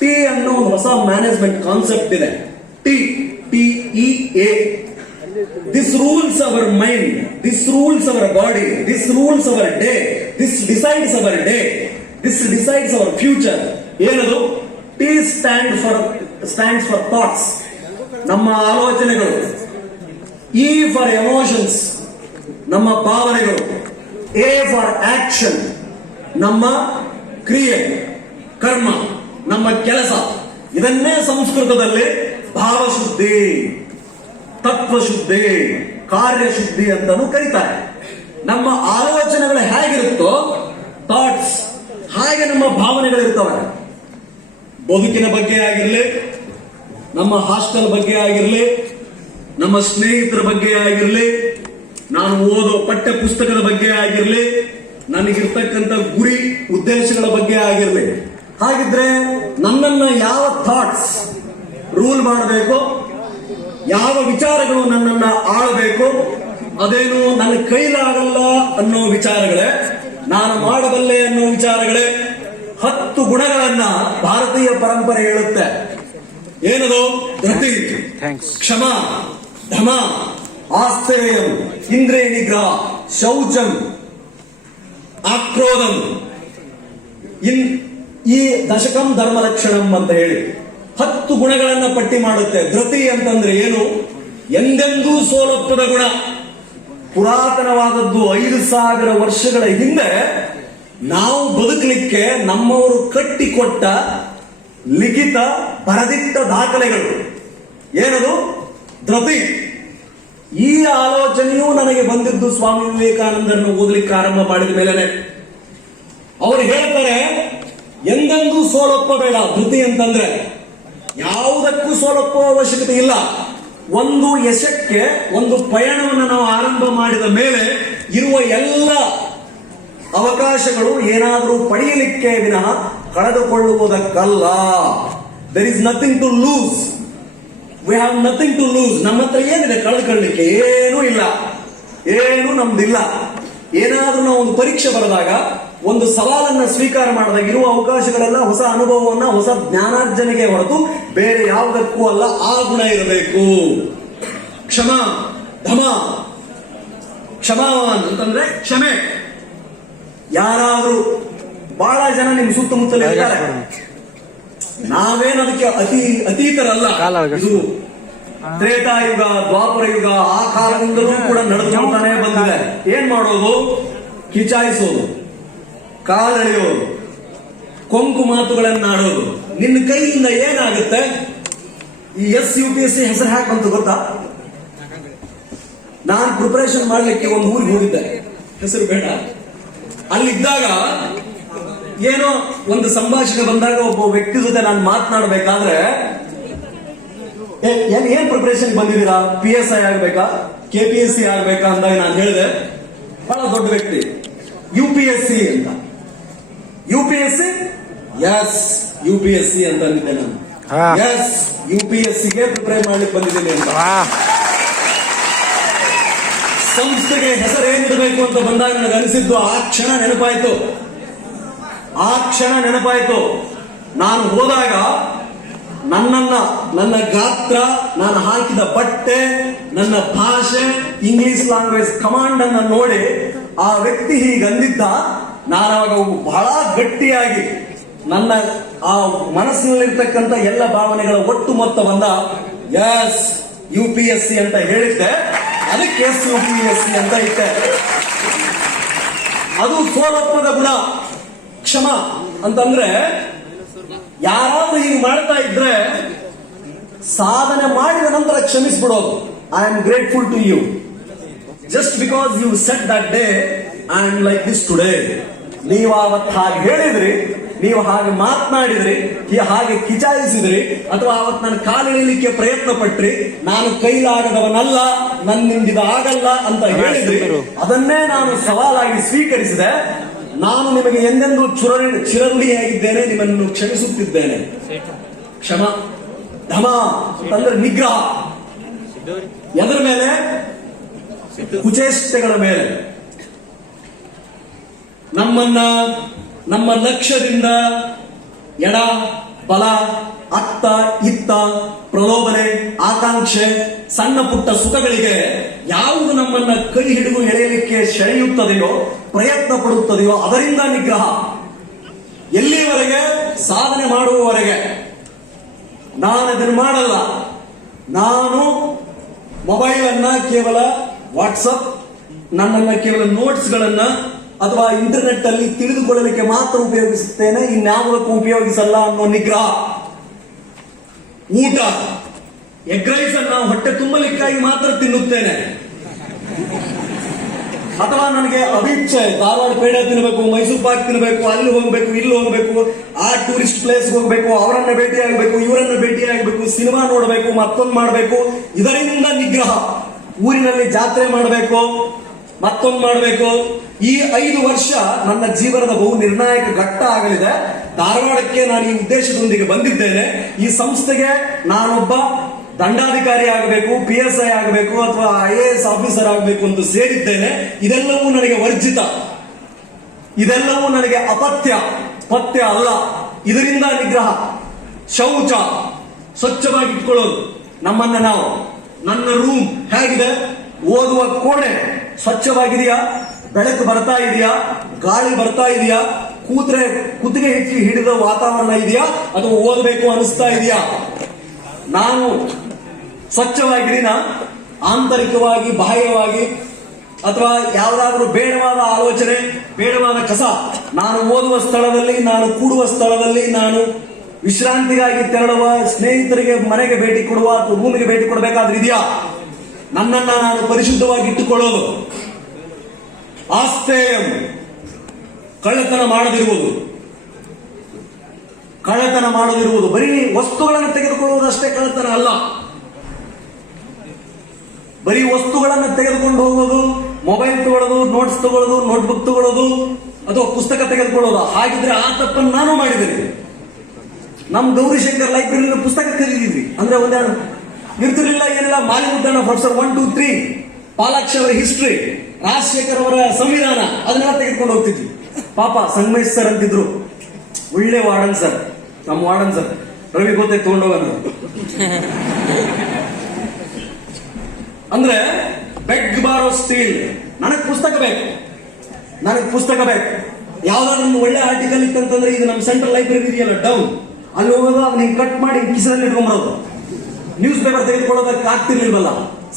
T ಅನ್ನೋ ಒಂದು ಹೊಸ ಮ್ಯಾನೇಜ್ಮೆಂಟ್ ಕಾನ್ಸೆಪ್ಟ್ ಇದೆ. TEA. This rules our mind, this rules our body, this rules our day, this decides our day, this decides our future. ಏನದು? ಟಿ ಸ್ಟ್ಯಾಂಡ್ಸ್ ಫಾರ್ ಥಾಟ್ಸ್, ನಮ್ಮ ಆಲೋಚನೆಗಳು. ಇ ಫಾರ್ ಎಮೋಷನ್ಸ್, ನಮ್ಮ ಭಾವನೆಗಳು. ಎ ಫಾರ್ ಆಕ್ಷನ್, ನಮ್ಮ ಕ್ರಿಯೆ, ಕರ್ಮ, ನಮ್ಮ ಕೆಲಸ. ಇದನ್ನೇ ಸಂಸ್ಕೃತದಲ್ಲಿ ಭಾವಶುದ್ಧಿ, ತತ್ವಶುದ್ಧಿ, ಕಾರ್ಯಶುದ್ಧಿ ಅಂತಾನೂ ಕರೀತಾರೆ. ನಮ್ಮ ಆಲೋಚನೆಗಳು ಹೇಗಿರುತ್ತೋ ಥಾಟ್ಸ್, ಹಾಗೆ ನಮ್ಮ ಭಾವನೆಗಳಿರ್ತವೆ. ಬದುಕಿನ ಬಗ್ಗೆ ಆಗಿರಲಿ, ನಮ್ಮ ಹಾಸ್ಟೆಲ್ ಬಗ್ಗೆ ಆಗಿರಲಿ, ನಮ್ಮ ಸ್ನೇಹಿತರ ಬಗ್ಗೆ ಆಗಿರಲಿ, ನಾನು ಓದೋ ಪಠ್ಯ ಪುಸ್ತಕದ ಬಗ್ಗೆ ಆಗಿರಲಿ, ನನಗಿರ್ತಕ್ಕಂಥ ಗುರಿ ಉದ್ದೇಶಗಳ ಬಗ್ಗೆ ಆಗಿರಲಿ. ಹಾಗಿದ್ರೆ ನನ್ನನ್ನ ಯಾವ ಥಾಟ್ಸ್ ರೂಲ್ ಮಾಡಬೇಕು, ಯಾವ ವಿಚಾರಗಳು ನನ್ನನ್ನ ಆಳಬೇಕು, ಅದೇನು ನನ್ನ ಕೈಲಾಗಲ್ಲ ಅನ್ನೋ ವಿಚಾರಗಳೇ, ನಾನು ಮಾಡಬಲ್ಲೆ ಅನ್ನೋ ವಿಚಾರಗಳೇ. 10 ಗುಣಗಳನ್ನ ಭಾರತೀಯ ಪರಂಪರೆ ಹೇಳುತ್ತೆ. ಏನದು? ಧೃತಿ, ಕ್ಷಮ, ಧಮ, ಆಸ್ತೇಯಂ, ಇಂದ್ರಿಯ ನಿಗ್ರಹ, ಶೌಚಂ, ಆಕ್ರೋಧಂ, ಈ ದಶಕಂ ಧರ್ಮ ಲಕ್ಷಣಂ ಅಂತ ಹೇಳಿ 10 ಗುಣಗಳನ್ನ ಪಟ್ಟಿ ಮಾಡುತ್ತೆ. ಧೃತಿ ಅಂತಂದ್ರೆ ಏನು? ಎಂದೆಂದೂ ಸೋಲೊಪ್ಪದ ಗುಣ. ಪುರಾತನವಾದದ್ದು 5000 ವರ್ಷಗಳ ಹಿಂದೆ ನಾವು ಬದುಕಲಿಕ್ಕೆ ನಮ್ಮವರು ಕಟ್ಟಿಕೊಟ್ಟ ಲಿಖಿತ ಬರೆದಿಟ್ಟ ದಾಖಲೆಗಳು. ಏನದು? ಧೃತಿ. ಈ ಆಲೋಚನೆಯೂ ನನಗೆ ಬಂದಿದ್ದು ಸ್ವಾಮಿ ವಿವೇಕಾನಂದರನ್ನು ಓದಲಿಕ್ಕೆ ಆರಂಭ ಮಾಡಿದ ಮೇಲೆನೆ. ಅವರು ಹೇಳ್ತಾರೆ, ಎಂದೆಂದೂ ಸೋಲೊಪ್ಪಬೇಡ. ಧೃತಿ ಅಂತಂದ್ರೆ ಯಾವುದಕ್ಕೂ ಸೋಲೊಪ್ಪುವ ಅವಶ್ಯಕತೆ ಇಲ್ಲ. ಒಂದು ಯಶಕ್ಕೆ, ಒಂದು ಪಯಣವನ್ನು ನಾವು ಆರಂಭ ಮಾಡಿದ ಮೇಲೆ ಇರುವ ಎಲ್ಲ ಅವಕಾಶಗಳು ಏನಾದರೂ ಪಡೆಯಲಿಕ್ಕೆ ವಿನಃ ಕಳೆದುಕೊಳ್ಳುವುದಕ್ಕಲ್ಲ. There is nothing to lose. We have nothing to lose. ನಮ್ಮ ಹತ್ರ ಏನಿದೆ ಕಳೆದುಕೊಳ್ಳಲಿಕ್ಕೆ? ಏನೂ ಇಲ್ಲ, ಏನು ನಮ್ದಿಲ್ಲ. ಏನಾದ್ರೂ ನಾವು ಒಂದು ಪರೀಕ್ಷೆ ಬರೆದಾಗ, ಒಂದು ಸವಾಲನ್ನ ಸ್ವೀಕಾರ ಮಾಡಿದಾಗ ಇರುವ ಅವಕಾಶಗಳೆಲ್ಲ ಹೊಸ ಅನುಭವವನ್ನ, ಹೊಸ ಜ್ಞಾನಾರ್ಜನೆಗೆ ಹೊರತು ಬೇರೆ ಯಾವುದಕ್ಕೂ ಅಲ್ಲ. ಆ ಗುಣ ಇರಬೇಕು. ಕ್ಷಮ, ಧಮ. ಕ್ಷಮಾವಾನ್ ಅಂತಂದ್ರೆ ಕ್ಷಮೆ. ಯಾರಾದ್ರೂ ಬಹಳ ಜನ ನಿಮ್ ಸುತ್ತಮುತ್ತಲೇ ಇದ್ದಾರೆ, ನಾವೇನದಕ್ಕೆ ಅತೀತರಲ್ಲ. ಇದು ತ್ರೇತಾಯುಗ, ದ್ವಾಪರ ಯುಗ, ಆ ಕಾಲದಿಂದಲೂ ಕೂಡ ನಡೆದುಕೊಂತಾನೆ ಬಂದಿದೆ. ಏನ್ ಮಾಡೋದು? ಕಿಚಾಯಿಸೋದು, ಕಾಲೆಳೆಯೋದು, ಕೊಂಕು ಮಾತುಗಳನ್ನಾಡೋದು. ನಿನ್ನ ಕೈಯಿಂದ ಏನಾಗುತ್ತೆ? ಈ UPSC ಹೆಸರು ಹಾಕಂತ ಗೊತ್ತಾ? ನಾನು ಪ್ರಿಪರೇಷನ್ ಮಾಡ್ಲಿಕ್ಕೆ ಒಂದು ಊರಿಗೆ ಹೋಗಿದ್ದೆ, ಹೆಸರು ಬೇಡ. ಅಲ್ಲಿದ್ದಾಗ ಏನೋ ಒಂದು ಸಂಭಾಷಣೆ ಬಂದಾಗ ಒಬ್ಬ ವ್ಯಕ್ತಿ ಜೊತೆ ನಾನು ಮಾತನಾಡಬೇಕಾದ್ರೆ, ಏನ್ ಪ್ರಿಪರೇಷನ್ ಬಂದಿದ್ದೀರಾ? PSI ಆಗ್ಬೇಕಾ, KPSC ಆಗ್ಬೇಕಾ ಅಂದಾಗ ನಾನು ಹೇಳಿದೆ, ಬಹಳ ದೊಡ್ಡ ವ್ಯಕ್ತಿ, UPSC ಅಂತ. UPSC? ಎಸ್, UPSC ಅಂತ ಅಂದಿದ್ದೆ ನಾನು. ಎಸ್, UPSCಗೆ ಪ್ರಿಪೇರ್ ಮಾಡ್ಲಿಕ್ಕೆ ಬಂದಿದ್ದೇನೆ ಅಂತ. ಸಂಸ್ಥೆಗೆ ಹೆಸರು ಏನಿಡಬೇಕು ಅಂತ ಬಂದಾಗ ನನಗೆ ಅನಿಸಿದ್ದು, ಆ ಕ್ಷಣ ನೆನಪಾಯ್ತು. ನಾನು ಹೋದಾಗ ನನ್ನ ಗಾತ್ರ, ನಾನು ಹಾಕಿದ ಬಟ್ಟೆ, ನನ್ನ ಭಾಷೆ, ಇಂಗ್ಲಿಷ್ ಲ್ಯಾಂಗ್ವೇಜ್ ಕಮಾಂಡ್ ಅನ್ನ ನೋಡಿ ಆ ವ್ಯಕ್ತಿ ಹೀಗಂದಿದ್ದ. ನಾನಾಗ ಬಹಳ ಗಟ್ಟಿಯಾಗಿ ನನ್ನ ಆ ಮನಸ್ಸಿನಲ್ಲಿರ್ತಕ್ಕಂಥ ಎಲ್ಲ ಭಾವನೆಗಳ ಒಟ್ಟು ಮೊತ್ತವನ್ನ ಎಸ್ UPSC ಅಂತ ಹೇಳಿದ್ದೆ. ಅದಕ್ಕೆ UPSC ಅಂತ ಇಟ್ಟೆ. ಅದು ಸೋಲೊಪ್ಪದ ಗುಣ. ಕ್ಷಮ ಅಂತಂದ್ರೆ ಯಾರಾದ್ರೂ ಹೀಗೆ ಮಾಡ್ತಾ ಇದ್ರೆ ಸಾಧನೆ ಮಾಡಿದ ನಂತರ ಕ್ಷಮಿಸ್ಬಿಡೋದು. I am grateful to you just because you set that day I am like this today. ನೀವು ಅವತ್ತು ಹಾಗೆ ಹೇಳಿದ್ರಿ, ನೀವು ಹಾಗೆ ಮಾತನಾಡಿದ್ರಿ, ಹಾಗೆ ಕಿಚಾಯಿಸಿದ್ರಿ, ಅಥವಾ ಅವತ್ತು ನಾನು ಕಾಲಿಡಲಿಕ್ಕೆ ಪ್ರಯತ್ನ ಪಟ್ರಿ, ನಾನು ಕೈಲಾಗದವನಲ್ಲ, ನನ್ನಿಂದ ಆಗಲ್ಲ ಅಂತ ಹೇಳಿದ್ರಿ. ಅದನ್ನೇ ನಾನು ಸವಾಲಾಗಿ ಸ್ವೀಕರಿಸಿದೆ. ನಾನು ನಿಮಗೆ ಎಂದೆಂದೂ ಚಿರಋಣಿಯಾಗಿದ್ದೇನೆ, ನಿಮ್ಮನ್ನು ಕ್ಷಮಿಸುತ್ತಿದ್ದೇನೆ. ಕ್ಷಮ, ಧಮ ಅಂತಂದ್ರೆ ನಿಗ್ರಹ. ಎದರ ಮೇಲೆ? ಕುಚೇಷ್ಟೆಗಳ ಮೇಲೆ. ನಮ್ಮ ಲಕ್ಷ್ಯದಿಂದ ಎಡ ಬಲ, ಅತ್ತ ಇತ್ತ, ಪ್ರಲೋಭನೆ, ಆಕಾಂಕ್ಷೆ, ಸಣ್ಣ ಪುಟ್ಟ ಸುಖಗಳಿಗೆ ಯಾವುದು ನಮ್ಮನ್ನ ಕೈ ಹಿಡಿದು ಎಳೆಯಲಿಕ್ಕೆ ಸೆಳೆಯುತ್ತದೆಯೋ, ಪ್ರಯತ್ನ ಪಡುತ್ತದೆಯೋ ಅದರಿಂದ ನಿಗ್ರಹ. ಎಲ್ಲಿವರೆಗೆ? ಸಾಧನೆ ಮಾಡುವವರೆಗೆ. ನಾನು ಇದನ್ನು ಮಾಡಲ್ಲ. ನಾನು ಮೊಬೈಲ್ ಅನ್ನ ಕೇವಲ ವಾಟ್ಸಪ್, ನನ್ನನ್ನ ಕೇವಲ ನೋಟ್ಸ್ ಗಳನ್ನ ಅಥವಾ ಇಂಟರ್ನೆಟ್ ಅಲ್ಲಿ ತಿಳಿದುಕೊಳ್ಳಲಿಕ್ಕೆ ಮಾತ್ರ ಉಪಯೋಗಿಸುತ್ತೇನೆ, ಇನ್ಯಾವುದಕ್ಕೂ ಉಪಯೋಗಿಸಲ್ಲ ಅನ್ನೋ ನಿಗ್ರಹ. ಊಟ, ಎಗ್ ರೈಸ್ ಅನ್ನ ಹೊಟ್ಟೆ ತುಂಬಲಿಕ್ಕಾಗಿ ಮಾತ್ರ ತಿನ್ನುತ್ತೇನೆ. ಅಥವಾ ನನಗೆ ಅಭಿಚ್ಛೆ, ಧಾರವಾಡ ಪೇಡ ತಿನ್ನಬೇಕು, ಮೈಸೂರು ಪಾಕ್ ತಿನ್ನಬೇಕು, ಅಲ್ಲಿ ಹೋಗ್ಬೇಕು, ಇಲ್ಲಿ ಹೋಗ್ಬೇಕು, ಆ ಟೂರಿಸ್ಟ್ ಪ್ಲೇಸ್ ಹೋಗ್ಬೇಕು, ಅವರನ್ನ ಭೇಟಿ ಆಗಬೇಕು, ಇವರನ್ನ ಭೇಟಿ ಆಗಬೇಕು, ಸಿನಿಮಾ ನೋಡಬೇಕು, ಮತ್ತೊಂದು ಮಾಡಬೇಕು, ಇದರಿಂದ ನಿಗ್ರಹ. ಊರಿನಲ್ಲಿ ಜಾತ್ರೆ ಮಾಡಬೇಕು, ಮತ್ತೊಂದು ಮಾಡಬೇಕು. ಈ 5 ವರ್ಷ ನನ್ನ ಜೀವನದ ಬಹು ನಿರ್ಣಾಯಕ ಘಟ್ಟ ಆಗಲಿದೆ. ಧಾರವಾಡಕ್ಕೆ ನಾನು ಈ ಉದ್ದೇಶದೊಂದಿಗೆ ಬಂದಿದ್ದೇನೆ. ಈ ಸಂಸ್ಥೆಗೆ ನಾನೊಬ್ಬ ದಂಡಾಧಿಕಾರಿ ಆಗಬೇಕು, PSI ಆಗಬೇಕು, ಅಥವಾ IAS ಆಫೀಸರ್ ಆಗಬೇಕು ಅಂತ ಸೇರಿದ್ದೇನೆ. ಇದೆಲ್ಲವೂ ನನಗೆ ವರ್ಜಿತ, ಇದೆಲ್ಲವೂ ನನಗೆ ಅಪಥ್ಯ, ಪಥ್ಯ ಅಲ್ಲ. ಇದರಿಂದ ನಿಗ್ರಹ. ಶೌಚ, ಸ್ವಚ್ಛವಾಗಿಟ್ಕೊಳ್ಳೋದು. ನಮ್ಮನ್ನ ನಾವು, ನನ್ನ ರೂಮ್ ಹೇಗಿದೆ? ಓದುವ ಕೋಣೆ ಸ್ವಚ್ಛವಾಗಿದೆಯಾ? ಬೆಳಕು ಬರ್ತಾ ಇದೆಯಾ? ಗಾಳಿ ಬರ್ತಾ ಇದೆಯಾ? ಕೂತ್ರೆ ಕುತ್ತಿಗೆ ಹೆಚ್ಚಿ ಹಿಡಿದ ವಾತಾವರಣ ಇದೆಯಾ? ಅಥವಾ ಓದಬೇಕು ಅನಿಸ್ತಾ ಇದೆಯಾ? ನಾನು ಸ್ವಚ್ಛವಾಗಿದ್ದೀನ? ಆಂತರಿಕವಾಗಿ, ಬಾಹ್ಯವಾಗಿ, ಅಥವಾ ಯಾವುದಾದ್ರೂ ಬೇಡವಾದ ಆಲೋಚನೆ, ಬೇಡವಾದ ಕಸ ನಾನು ಓದುವ ಸ್ಥಳದಲ್ಲಿ, ನಾನು ಕೂಡುವ ಸ್ಥಳದಲ್ಲಿ, ನಾನು ವಿಶ್ರಾಂತಿಗಾಗಿ ತೆರಳುವ ಸ್ನೇಹಿತರಿಗೆ ಮನೆಗೆ ಭೇಟಿ ಕೊಡುವ ಅಥವಾ ರೂಮಿಗೆ ಭೇಟಿ ಕೊಡಬೇಕಾದ್ರೆ ಇದೆಯಾ? ನನ್ನನ್ನ ನಾನು ಪರಿಶುದ್ಧವಾಗಿ ಇಟ್ಟುಕೊಳ್ಳೋದು. ಆಸ್ತೇಯಂ, ಕಳ್ಳತನ ಮಾಡದಿರುವುದು. ಕಳ್ಳತನ ಮಾಡದಿರುವುದು ಬರೀ ವಸ್ತುಗಳನ್ನು ತೆಗೆದುಕೊಳ್ಳುವುದಷ್ಟೇ ಕಳ್ಳತನ ಅಲ್ಲ. ಬರೀ ವಸ್ತುಗಳನ್ನು ತೆಗೆದುಕೊಂಡು ಹೋಗೋದು, ಮೊಬೈಲ್ ತಗೊಳ್ಳೋದು, ನೋಟ್ಸ್ ತಗೊಳ್ಳೋದು, ನೋಟ್ಬುಕ್ ತಗೊಳ್ಳೋದು, ಅಥವಾ ಪುಸ್ತಕ ತೆಗೆದುಕೊಳ್ಳೋದು, ಹಾಗಿದ್ರೆ ಆ ತಪ್ಪನ್ನು ನಾನು ಮಾಡಿದ್ದೇನೆ. ನಮ್ ಗೌರಿಶಂಕರ್ ಲೈಬ್ರರಿಯಲ್ಲಿ ಪುಸ್ತಕ ಖರೀದಿದ್ವಿ ಅಂದ್ರೆ ಒಂದೆರಡು ಇರ್ತಿರ್ಲಿಲ್ಲ, ಏನಿಲ್ಲ. ಮಾಲಿಮುದ್ದಣ್ಣ ಪ್ರೊಫೆಸರ್ 1, 2, 3, ಪಾಲಾಕ್ಷ ಅವರ ಹಿಸ್ಟ್ರಿ, ರಾಜಶೇಖರ್ ಅವರ ಸಂವಿಧಾನ, ಅದನ್ನೆಲ್ಲ ತೆಗೆದುಕೊಂಡು ಹೋಗ್ತಿದ್ವಿ. ಪಾಪ ಸಂಗಮೇಶ್ ಸರ್ ಅಂತಿದ್ರು, ಒಳ್ಳೆ ವಾರ್ಡನ್ ಸರ್, ನಮ್ಮ ವಾರ್ಡನ್ ಸರ್ ರವಿ ಗೊತ್ತೇ ತಗೊಂಡೋಗೋಣ. ಅಂದ್ರೆ ಬೆಗ್ ಬಾರೋ ಸ್ಟೀಲ್. ನನಗ್ ಪುಸ್ತಕ ಬೇಕು, ನನಗ್ ಪುಸ್ತಕ ಬೇಕು. ಯಾವ್ದಾದ್ರು ಒಂದು ಒಳ್ಳೆ ಆರ್ಟಿಕಲ್ ಇತ್ತಂತಂದ್ರೆ, ಈಗ ನಮ್ಮ ಸೆಂಟ್ರಲ್ ಲೈಬ್ರರಿ ಇದೆಯಲ್ಲ ಡೌನ್, ಅಲ್ಲಿ ಹೋಗೋದು, ಅದನ್ನ ಕಟ್ ಮಾಡಿ ಕಿಸದಲ್ಲಿ ಇಟ್ಕೊಂಡ್ಬರೋದು. News paper ತೆಗೆದುಕೊಳ್ಳೋದಕ್ಕೆ ಆಗ್ತಿರ್ಲಿಲ್ವಲ್ಲ.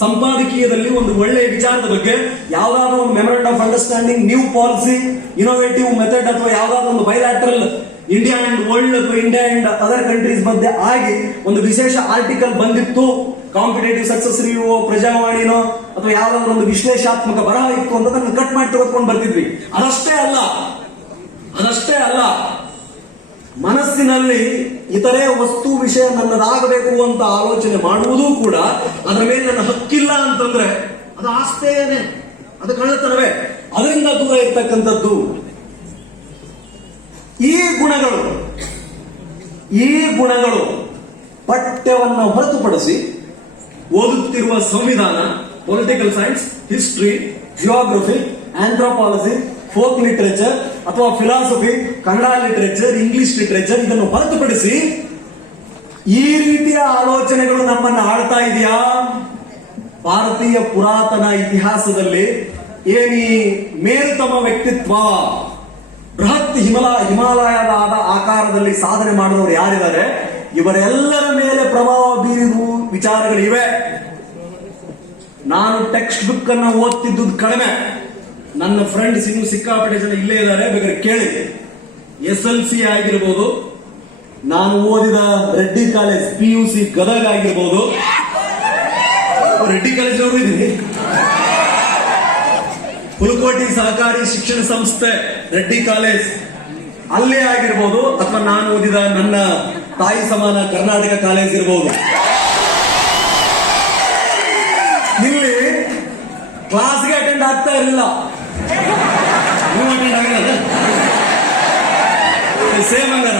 ಸಂಪಾದಕೀಯದಲ್ಲಿ ಒಂದು ಒಳ್ಳೆಯ ವಿಚಾರದ ಬಗ್ಗೆ ಯಾವ್ದಾದ್ರು ಒಂದು memorandum of understanding, new policy, innovative method, ಅಥವಾ ಯಾವ್ದಾದ್ರು ಒಂದು ಬೈಲ್ಯಾಟ್ರಲ್ ಇಂಡಿಯಾ ಅಂಡ್ ವರ್ಲ್ಡ್ ಅಥವಾ ಇಂಡಿಯಾ ಅಂಡ್ ಅದರ್ ಕಂಟ್ರೀಸ್ ಮಧ್ಯೆ ಆಗಿ ಒಂದು ವಿಶೇಷ ಆರ್ಟಿಕಲ್ ಬಂದಿತ್ತು, ಕಾಂಪಿಟೇಟಿವ್ ಸಕ್ಸಸ್ ರಿವ್ಯೂ, ಪ್ರಜಾವಾಣಿನೋ ಅಥವಾ ಯಾವ್ದಾದ್ರು ಒಂದು ವಿಶ್ಲೇಷಾತ್ಮಕ ಬರಹ ಇತ್ತು ಅಂತ ಅದನ್ನು ಕಟ್ ಮಾಡಿ ತೆಗೆದುಕೊಂಡು ಬರ್ತಿದ್ವಿ. ಅದಷ್ಟೇ ಅಲ್ಲ, ಮನಸ್ಸಿನಲ್ಲಿ ಇತರೆ ವಸ್ತು ವಿಷಯ ನನ್ನದಾಗಬೇಕು ಅಂತ ಆಲೋಚನೆ ಮಾಡುವುದೂ ಕೂಡ ಅದರ ಮೇಲೆ ನನ್ನ ಹಕ್ಕಿಲ್ಲ ಅಂತಂದ್ರೆ ಅದು ಆಸ್ತೇನೆ, ಅದು ಕಳ್ಳತನವೇ. ಅದರಿಂದ ದೂರ ಇರ್ತಕ್ಕಂಥದ್ದು. ಈ ಗುಣಗಳು ಪಠ್ಯವನ್ನು ಹೊರತುಪಡಿಸಿ ಓದುತ್ತಿರುವ ಸಂವಿಧಾನ, political science, history, geography, anthropology, folk literature ಅಥವಾ philosophy, Kannada literature, English literature, ಇದನ್ನು ಹೊರತುಪಡಿಸಿ ಈ ರೀತಿಯ ಆಲೋಚನೆಗಳು ನಮ್ಮನ್ನು ಆಳ್ತಾ ಇದೆಯಾ? ಭಾರತೀಯ ಪುರಾತನ ಇತಿಹಾಸದಲ್ಲಿ ಏನಿ ಮೇರುತಮ ವ್ಯಕ್ತಿತ್ವ, ಬೃಹತ್ ಹಿಮಾಲಯದ ಆಕಾರದಲ್ಲಿ ಸಾಧನೆ ಮಾಡಿದವರು ಯಾರಿದ್ದಾರೆ? ಇವರೆಲ್ಲರ ಮೇಲೆ ಪ್ರಭಾವ ಬೀರಿದ ವಿಚಾರಗಳಿವೆ. ನಾನು ಟೆಕ್ಸ್ಟ್ ಬುಕ್ ಅನ್ನು ಓದ್ತಿದ್ದು ಕಡಿಮೆ. ನನ್ನ ಫ್ರೆಂಡ್ಸ್ ಇನ್ನು ಸಿಕ್ಕಾಪಟ್ಟೆ ಜನ ಇಲ್ಲೇ ಇದ್ದಾರೆ, ಬೇಕಾದ್ರೆ ಕೇಳಿ. SLC ಆಗಿರ್ಬೋದು, ನಾನು ಓದಿದ ರೆಡ್ಡಿ ಕಾಲೇಜ್ PUC ಗದಗ ಆಗಿರ್ಬೋದು, ರೆಡ್ಡಿ ಕಾಲೇಜ್ ಅವರು ಇದ್ದೀನಿ, ಹುಲಕೋಟಿ ಸಹಕಾರಿ ಶಿಕ್ಷಣ ಸಂಸ್ಥೆ ರೆಡ್ಡಿ ಕಾಲೇಜ್ ಅಲ್ಲೇ ಆಗಿರ್ಬೋದು, ಅಥವಾ ನಾನು ಓದಿದ ನನ್ನ ತಾಯಿ ಸಮಾನ ಕರ್ನಾಟಕ ಕಾಲೇಜ್ ಇರ್ಬೋದು. ಇಲ್ಲಿ ಕ್ಲಾಸ್ಗೆ ಅಟೆಂಡ್ ಆಗ್ತಾ ಇರಲಿಲ್ಲ. ನೀವು ಅಟೆಂಡ್ ಆಗಿಲ್ಲ? ಸೇಮ್ ಹಂಗಾರ.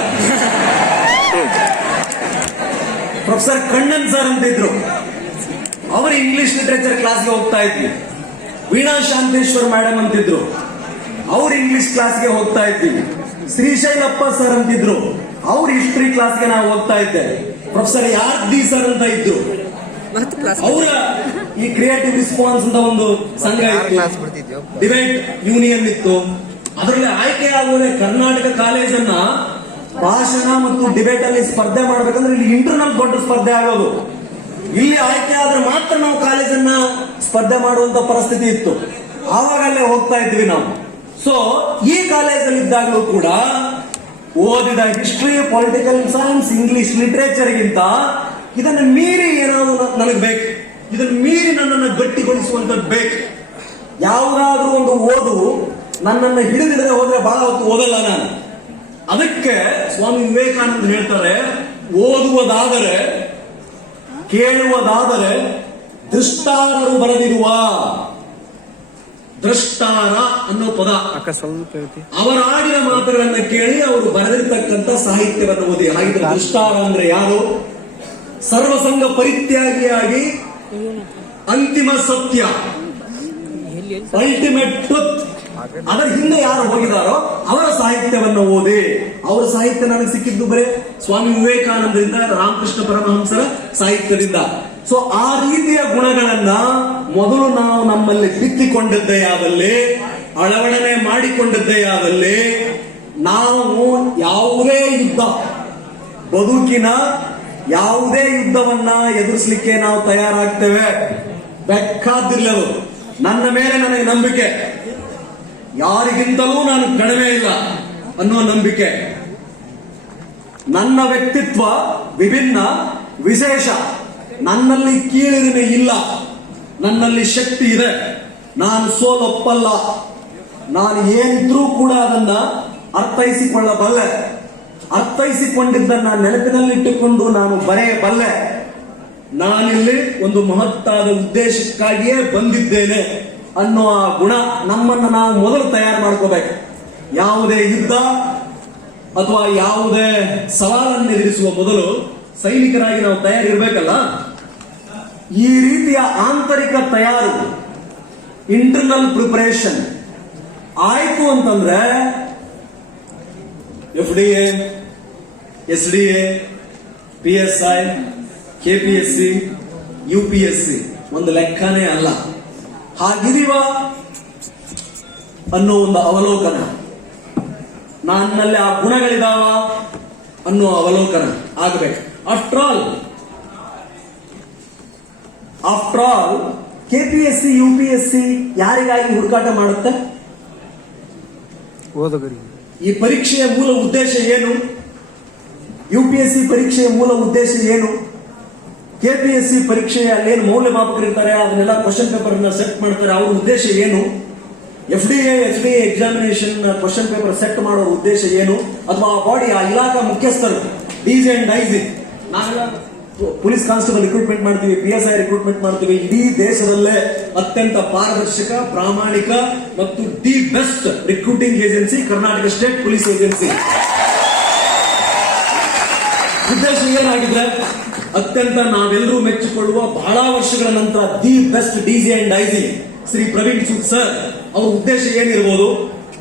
ಪ್ರೊಫೆಸರ್ ಕಣ್ಣನ್ ಸರ್ ಅಂತಿದ್ರು, ಅವರು ಇಂಗ್ಲಿಷ್ ಲಿಟರೇಚರ್ ಕ್ಲಾಸ್ಗೆ ಹೋಗ್ತಾ ಇದ್ವಿ. ವೀಣಾ ಶಾಂತೇಶ್ವರ್ ಮೇಡಮ್ ಅಂತಿದ್ರು, ಅವ್ರು ಇಂಗ್ಲಿಷ್ ಕ್ಲಾಸ್ಗೆ ಹೋಗ್ತಾ ಇದ್ವಿ. ಶ್ರೀಶೈಲಪ್ಪ ಸರ್ ಅಂತಿದ್ರು, ಅವ್ರ ಹಿಸ್ಟ್ರಿ ಕ್ಲಾಸ್ಗೆ ನಾವು ಹೋಗ್ತಾ ಇದ್ದೆ. ಪ್ರೊಫೆಸರ್ ಯಾರ್ದಿ ಸರ್ ಅಂತ ಇದ್ರು, ಅವರ ಈ ಕ್ರಿಯೇಟಿವ್ ರಿಸ್ಪಾನ್ಸ್ ಅಂತ ಒಂದು ಸಂಘ ಇತ್ತು, ಡಿಬೇಟ್ ಯೂನಿಯನ್ ಇತ್ತು, ಅದರಲ್ಲಿ ಆಯ್ಕೆ ಆಗುವುದೇ ಕರ್ನಾಟಕ ಕಾಲೇಜನ್ನ ಭಾಷಣ ಮತ್ತು ಡಿಬೇಟ್ ಅಲ್ಲಿ ಸ್ಪರ್ಧೆ ಮಾಡ್ಬೇಕಂದ್ರೆ ಇಲ್ಲಿ ಇಂಟರ್ನಲ್ ದೊಡ್ಡ ಸ್ಪರ್ಧೆ ಆಗೋದು. ಇಲ್ಲಿ ಆಯ್ಕೆ ಆದ್ರೆ ಮಾತ್ರ ನಾವು ಕಾಲೇಜನ್ನ ಸ್ಪರ್ಧೆ ಮಾಡುವಂತ ಪರಿಸ್ಥಿತಿ ಇತ್ತು. ಆವಾಗಲೇ ಹೋಗ್ತಾ ಇದ್ವಿ ನಾವು. ಸೊ ಈ ಕಾಲೇಜಲ್ಲಿ ಇದ್ದಾಗಲೂ ಕೂಡ ಓದಿದ ಹಿಸ್ಟ್ರಿ, ಪೊಲಿಟಿಕಲ್ ಸೈನ್ಸ್, ಇಂಗ್ಲಿಷ್ ಲಿಟರೇಚರ್ಗಿಂತ ಇದನ್ನು ಮೀರಿ ಏನಾದ್ರು ನನಗೆ ಬೇಕು, ಇದನ್ನು ಮೀರಿ ನನ್ನನ್ನು ಗಟ್ಟಿಗೊಳಿಸುವಂತದ್ದು ಬೇಕು. ಯಾವುದಾದ್ರೂ ಒಂದು ಓದು ನನ್ನನ್ನು ಹಿಡಿದಿಡದೆ ಹೋದ್ರೆ ಬಹಳ ಹೊತ್ತು ಓದಲ್ಲ ನಾನು. ಅದಕ್ಕೆ ಸ್ವಾಮಿ ವಿವೇಕಾನಂದ ಹೇಳ್ತಾರೆ, ಓದುವುದಾದರೆ, ಕೇಳುವುದಾದರೆ ದೃಷ್ಟಾರರು ಬರೆದಿರುವ, ದ್ರಷ್ಟಾರ ಅನ್ನೋ ಪದ ಅವರ ಆಡಿನ ಮಾತುಗಳನ್ನ ಕೇಳಿ ಅವರು ಬರೆದಿರ್ತಕ್ಕಂಥ ಸಾಹಿತ್ಯವನ್ನು ಓದಿ. ಹಾಗಿದ್ರೆ ದೃಷ್ಟಾರ ಅಂದ್ರೆ ಯಾರು? ಸರ್ವಸಂಗ ಪರಿತ್ಯಾಗಿಯಾಗಿ ಅಂತಿಮ ಸತ್ಯ, ಅಲ್ಟಿಮೇಟ್ ಟ್ರುತ್, ಅದರ ಹಿಂದೆ ಯಾರು ಹೋಗಿದಾರೋ ಅವರ ಸಾಹಿತ್ಯವನ್ನು ಓದಿ. ಅವರ ಸಾಹಿತ್ಯ ನನಗೆ ಸಿಕ್ಕಿದ್ದು ಬರೇ ಸ್ವಾಮಿ ವಿವೇಕಾನಂದರಿಂದ, ರಾಮಕೃಷ್ಣ ಪರಮಹಂಸರ ಸಾಹಿತ್ಯದಿಂದ. ಸೊ ಆ ರೀತಿಯ ಗುಣಗಳನ್ನ ಮೊದಲು ನಾವು ನಮ್ಮಲ್ಲಿ ಬಿತ್ತಿಕೊಂಡದ್ದೇ ಆದಲ್ಲಿ, ಅಳವಡನೆ ಮಾಡಿಕೊಂಡದ್ದೇ ಆದಲ್ಲಿ, ನಾವು ಯಾವುದೇ ಯುದ್ಧ, ಬದುಕಿನ ಯಾವುದೇ ಯುದ್ಧವನ್ನ ಎದುರಿಸಲಿಕ್ಕೆ ನಾವು ತಯಾರಾಗ್ತೇವೆ. ಬೇಕಾದಿರ್ಲದು. ನನ್ನ ಮೇಲೆ ನನಗೆ ನಂಬಿಕೆ, ಯಾರಿಗಿಂತಲೂ ನಾನು ಕಡಿಮೆ ಇಲ್ಲ ಅನ್ನುವ ನಂಬಿಕೆ. ನನ್ನ ವ್ಯಕ್ತಿತ್ವ ವಿಭಿನ್ನ, ವಿಶೇಷ. ನನ್ನಲ್ಲಿ ಕೀಳಿರಿಮೆ ಇಲ್ಲ, ನನ್ನಲ್ಲಿ ಶಕ್ತಿ ಇದೆ. ನಾನು ಸೋಲೊಪ್ಪಲ್ಲ. ನಾನು ಏನಿದ್ರೂ ಕೂಡ ಅದನ್ನ ಅರ್ಥೈಸಿಕೊಳ್ಳಬಲ್ಲೆ. ಅರ್ಥೈಸಿಕೊಂಡಿದ್ದನ್ನ ನೆನಪಿನಲ್ಲಿಟ್ಟುಕೊಂಡು ನಾನು ಬರೆಯಬಲ್ಲೆ. ನಾನಿಲ್ಲಿ ಒಂದು ಮಹತ್ತಾದ ಉದ್ದೇಶಕ್ಕಾಗಿಯೇ ಬಂದಿದ್ದೇನೆ ಅನ್ನೋ ಆ ಗುಣ ನಮ್ಮನ್ನು ನಾವು ಮೊದಲು ತಯಾರು ಮಾಡ್ಕೋಬೇಕು. ಯಾವುದೇ ಯುದ್ಧ ಅಥವಾ ಯಾವುದೇ ಸವಾಲನ್ನು ಎದುರಿಸುವ ಮೊದಲು ಸೈನಿಕರಾಗಿ ನಾವು ತಯಾರಿರ್ಬೇಕಲ್ಲ. ಈ ರೀತಿಯ ಆಂತರಿಕ ತಯಾರು, ಇಂಟರ್ನಲ್ ಪ್ರಿಪರೇಷನ್ ಆಯ್ತು ಅಂತಂದ್ರೆ FDA, SDA, PSI, KPSC, UPSC ಒಂದು ಲೆಕ್ಕನೇ ಅಲ್ಲ. ಹಾಗಿದೀವ ಅನ್ನೋ ಒಂದು ಅವಲೋಕನ, ನನ್ನಲ್ಲಿ ಆ ಗುಣಗಳಿದಾವ ಅನ್ನೋ ಅವಲೋಕನ ಆಗಬೇಕು. ಆಫ್ಟರ್ ಆಲ್ KPSC, UPSC ಯಾರಿಗಾಗಿ ಹುಡುಕಾಟ ಮಾಡುತ್ತೆ? ಓದುಗರಿಗೆ. ಈ ಪರೀಕ್ಷೆಯ ಮೂಲ ಉದ್ದೇಶ ಏನು? UPSC ಪರೀಕ್ಷೆಯ ಮೂಲ ಉದ್ದೇಶ ಏನು? KPSC ಪರೀಕ್ಷೆಯ ಅಲ್ಲೇನು ಮೌಲ್ಯಮಾಪಕರು ಇರ್ತಾರೆ, ಅದನ್ನೆಲ್ಲ ಕ್ವಶನ್ ಪೇಪರ್ ಸೆಟ್ ಮಾಡ್ತಾರೆ, ಅವ್ರ ಉದ್ದೇಶ ಏನು? FDA examination question paper set ಮಾಡೋ ಉದ್ದೇಶ ಏನು? ಅಥವಾ ಆ ಬಾಡಿ, ಆ ಇಲಾಖಾ ಮುಖ್ಯಸ್ಥರು ಡೀಸ್ ಅಂಡ್ ಡೈಸ್, ನಾವೆಲ್ಲ ಪೊಲೀಸ್ ಕಾನ್ಸ್ಟೇಬಲ್ ರಿಕ್ರೂಟ್ಮೆಂಟ್ ಮಾಡ್ತೀವಿ, PSI ರಿಕ್ರೂಟ್ಮೆಂಟ್ ಮಾಡ್ತೀವಿ. ಇಡೀ ದೇಶದಲ್ಲೇ ಅತ್ಯಂತ ಪಾರದರ್ಶಕ, ಪ್ರಾಮಾಣಿಕ ಮತ್ತು the best recruiting agency Karnataka state police agency. ಉದ್ದೇಶ ಏನಾಗಿದೆ? ಅತ್ಯಂತ ನಾವೆಲ್ಲರೂ ಮೆಚ್ಚಿಕೊಳ್ಳುವ ಬಹಳ ವರ್ಷಗಳ ನಂತರ the best DG and IG Shri Praveen Sood sir ಅವ್ರ ಉದ್ದೇಶ ಏನಿರ್ಬೋದು?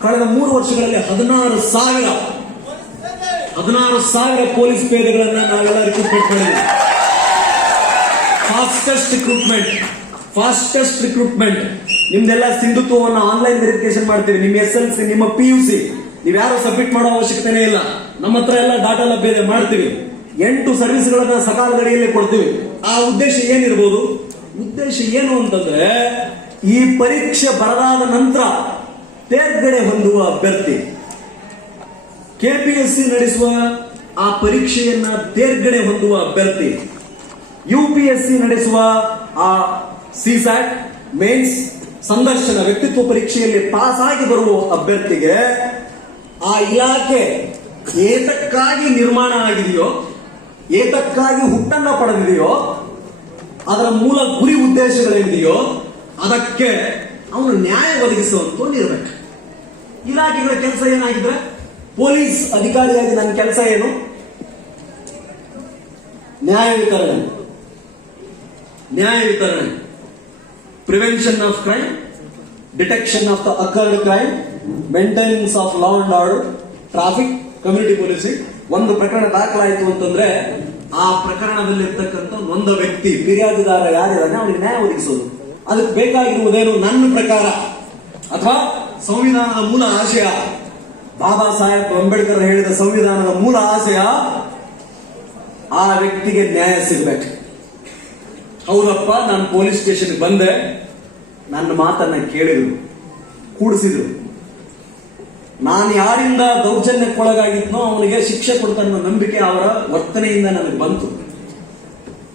ಕಳೆದ 3 ವರ್ಷಗಳಲ್ಲಿ 16,000 ಪೊಲೀಸ್ ಪೇದೆಗಳನ್ನ ನಾವೆಲ್ಲ ರಿಕ್ರೂಟ್ಮೆಂಟ್ ಮಾಡಿದ್ವಿ. Fastest recruitment. ನಿಮ್ದೆಲ್ಲ ಸಿಂಧುತ್ವವನ್ನು ಆನ್ಲೈನ್ ವೆರಿಫಿಕೇಶನ್ ಮಾಡ್ತೀವಿ. ನಿಮ್ಮ SLC, ನಿಮ್ಮ PUC ನೀವ್ಯಾರು ಸಬ್ಮಿಟ್ ಮಾಡೋ ಅವಶ್ಯಕತೆ ಇಲ್ಲ. ನಮ್ಮ ಹತ್ರ ಎಲ್ಲ ಡಾಟಾ ಲಭ್ಯ ಇದೆ, ಮಾಡ್ತೀವಿ. 8 ಸರ್ವಿಸ್ಗಳನ್ನ ಸಕಾಲ ಗಡಿಯಲ್ಲಿ ಕೊಡ್ತೀವಿ. ಆ ಉದ್ದೇಶ ಏನಿರ್ಬೋದು? ಉದ್ದೇಶ ಏನು ಅಂತಂದ್ರೆ, ಈ ಪರೀಕ್ಷೆ ಬರದಾದ ನಂತರ ತೇರ್ಗಡೆ ಹೊಂದುವ ಅಭ್ಯರ್ಥಿ KPSC ನಡೆಸುವ ಆ ಪರೀಕ್ಷೆಯನ್ನ ತೇರ್ಗಡೆ ಹೊಂದುವ ಅಭ್ಯರ್ಥಿ, UPSC ನಡೆಸುವ ಆ CSAT ಮೇನ್ಸ್ ಸಂದರ್ಶನ ವ್ಯಕ್ತಿತ್ವ ಪರೀಕ್ಷೆಯಲ್ಲಿ ಪಾಸ್ ಆಗಿ ಬರುವ ಅಭ್ಯರ್ಥಿಗೆ ಆ ಇಲಾಖೆ ಏತಕ್ಕಾಗಿ ನಿರ್ಮಾಣ ಆಗಿದೆಯೋ, ಏತಕ್ಕಾಗಿ ಹುಟ್ಟನ್ನ ಪಡೆದಿದೆಯೋ, ಅದರ ಮೂಲ ಗುರಿ ಉದ್ದೇಶಗಳೇನಿದೆಯೋ ಅದಕ್ಕೆ ಅವನು ನ್ಯಾಯ ಒದಗಿಸುವಂತವನಿರ್ಬೇಕು. ಇಲಾಖೆಗಳ ಕೆಲಸ ಏನಾಗಿದ್ರೆ, ಪೊಲೀಸ್ ಅಧಿಕಾರಿಯಾಗಿ ನನ್ನ ಕೆಲಸ ಏನು? ನ್ಯಾಯ ವಿತರಣೆ, prevention of crime, detection of the occurred crime, maintenance of law and order, traffic, community policing. ಒಂದು ಪ್ರಕರಣ ದಾಖಲಾಯಿತು ಅಂತಂದ್ರೆ ಆ ಪ್ರಕರಣದಲ್ಲಿರ್ತಕ್ಕಂಥ ನೊಂದ ವ್ಯಕ್ತಿ, ಫಿರ್ಯಾದಿದಾರ ಯಾರಿದ್ದಾನೆ ಅವನಿಗೆ ನ್ಯಾಯ ಒದಗಿಸೋದು. ಅದಕ್ಕೆ ಬೇಕಾಗಿರುವುದೇನು? ನನ್ನ ಪ್ರಕಾರ ಅಥವಾ ಸಂವಿಧಾನದ ಮೂಲ ಆಶಯ, ಬಾಬಾ ಸಾಹೇಬ್ ಅಂಬೇಡ್ಕರ್ ಹೇಳಿದ ಸಂವಿಧಾನದ ಮೂಲ ಆಶಯ ಆ ವ್ಯಕ್ತಿಗೆ ನ್ಯಾಯ ಸಿಗ್ಬೇಕು. ಹೌದಪ್ಪ, ನಾನು ಪೊಲೀಸ್ ಸ್ಟೇಷನ್ಗೆ ಬಂದೆ, ನನ್ನ ಮಾತನ್ನ ಕೇಳಿದ್ರು, ಕೂಡಿಸಿದ್ರು, ನಾನು ಯಾರಿಂದ ದೌರ್ಜನ್ಯಕ್ಕೊಳಗಾಗಿದ್ನೋ ಅವನಿಗೆ ಶಿಕ್ಷೆ ಕೊಡ್ತಾನ ನಂಬಿಕೆ ಅವರ ವರ್ತನೆಯಿಂದ ನನಗೆ ಬಂತು,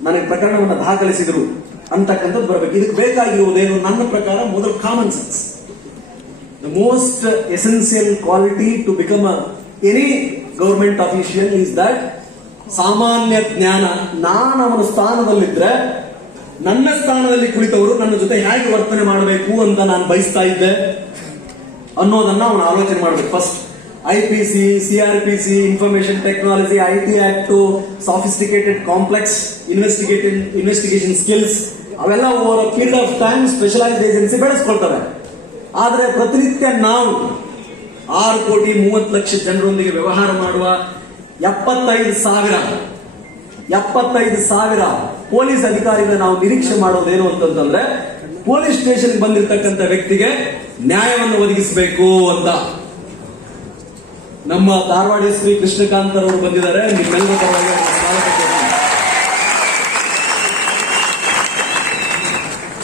ನನಗೆ ಪ್ರಕರಣವನ್ನು ದಾಖಲಿಸಿದ್ರು ಅಂತಕ್ಕಂಥದ್ದು ಬರಬೇಕು. ಇದಕ್ಕೆ ಬೇಕಾಗಿರುವುದೇನು? ನನ್ನ ಪ್ರಕಾರ ಮೊದಲು common sense. The most essential quality to become any government official is that ಸಾಮಾನ್ಯ ಜ್ಞಾನ. ನಾನು ಅವನ ಸ್ಥಾನದಲ್ಲಿದ್ರೆ ನನ್ನ ಸ್ಥಾನದಲ್ಲಿ ಕುಳಿತವರು ನನ್ನ ಜೊತೆ ಹೇಗೆ ವರ್ತನೆ ಮಾಡಬೇಕು ಅಂತ ನಾನು ಬಯಸ್ತಾ ಇದ್ದೆ ಅನ್ನೋದನ್ನ ಅವನು ಆಲೋಚನೆ ಮಾಡಬೇಕು. First IPC, CRPC, information technology, IT act, sophisticated complex investigation skills, ಅವೆಲ್ಲ over period of time specialised agency ಬೆಳೆಸ್ಕೊಳ್ತವೆ. ಆದ್ರೆ ಪ್ರತಿನಿತ್ಯ ನಾವು 6,30,00,000 ಜನರೊಂದಿಗೆ ವ್ಯವಹಾರ ಮಾಡುವ 75,000 ಪೊಲೀಸ್ ಅಧಿಕಾರಿಗಳ ನಾವು ನಿರೀಕ್ಷೆ ಮಾಡೋದೇನು ಅಂತಂದ್ರೆ ಪೊಲೀಸ್ ಸ್ಟೇಷನ್ ಬಂದಿರತಕ್ಕಂಥ ವ್ಯಕ್ತಿಗೆ ನ್ಯಾಯವನ್ನು ಒದಗಿಸಬೇಕು ಅಂತ. ನಮ್ಮ ಧಾರವಾಡ ಶ್ರೀ ಕೃಷ್ಣಕಾಂತ್ ಅವರು ಬಂದಿದ್ದಾರೆ. ನಿಮ್ಮೆಲ್ಲರ ಪರವಾಗಿ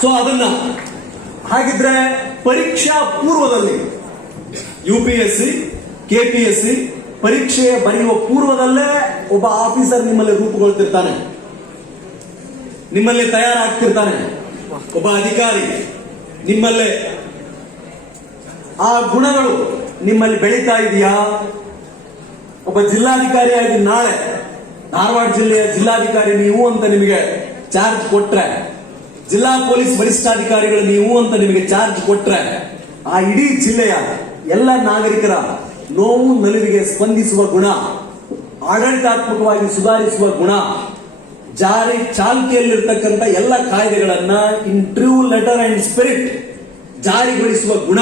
ಸೊ ಅದನ್ನ ಹಾಗಿದ್ರೆ ಪರೀಕ್ಷಾ ಪೂರ್ವದಲ್ಲಿ UPSC, KPSC ಪರೀಕ್ಷೆ ಬರೆಯುವ ಪೂರ್ವದಲ್ಲೇ ಒಬ್ಬ ಆಫೀಸರ್ ನಿಮ್ಮಲ್ಲಿ ರೂಪುಗೊಳ್ತಿರ್ತಾನೆ, ನಿಮ್ಮಲ್ಲಿ ತಯಾರಾಗ್ತಿರ್ತಾನೆ. ಒಬ್ಬ ಅಧಿಕಾರಿ ನಿಮ್ಮಲ್ಲೇ ಆ ಗುಣಗಳು ನಿಮ್ಮಲ್ಲಿ ಬೆಳೀತಾ ಇದೆಯಾ? ಒಬ್ಬ ಜಿಲ್ಲಾಧಿಕಾರಿಯಾಗಿ ನಾಳೆ ಧಾರವಾಡ ಜಿಲ್ಲೆಯ ಜಿಲ್ಲಾಧಿಕಾರಿ ನೀವು ಅಂತ ನಿಮಗೆ ಚಾರ್ಜ್ ಕೊಟ್ರೆ, ಜಿಲ್ಲಾ ಪೊಲೀಸ್ ವರಿಷ್ಠಾಧಿಕಾರಿಗಳು ನೀವು ಅಂತ ನಿಮಗೆ ಚಾರ್ಜ್ ಕೊಟ್ರೆ, ಆ ಇಡೀ ಜಿಲ್ಲೆಯ ಎಲ್ಲ ನಾಗರಿಕರ ನೋವು ನಲಿವಿಗೆ ಸ್ಪಂದಿಸುವ ಗುಣ, ಆಡಳಿತಾತ್ಮಕವಾಗಿ ಸುಧಾರಿಸುವ ಗುಣ, ಜಾರಿ ಚಾಲ್ತಿಯಲ್ಲಿರ್ತಕ್ಕಂಥ ಎಲ್ಲ ಕಾಯ್ದೆಗಳನ್ನ ಇನ್ ಟ್ರೂ ಲೆಟರ್ ಅಂಡ್ ಸ್ಪಿರಿಟ್ ಜಾರಿಗೊಳಿಸುವ ಗುಣ,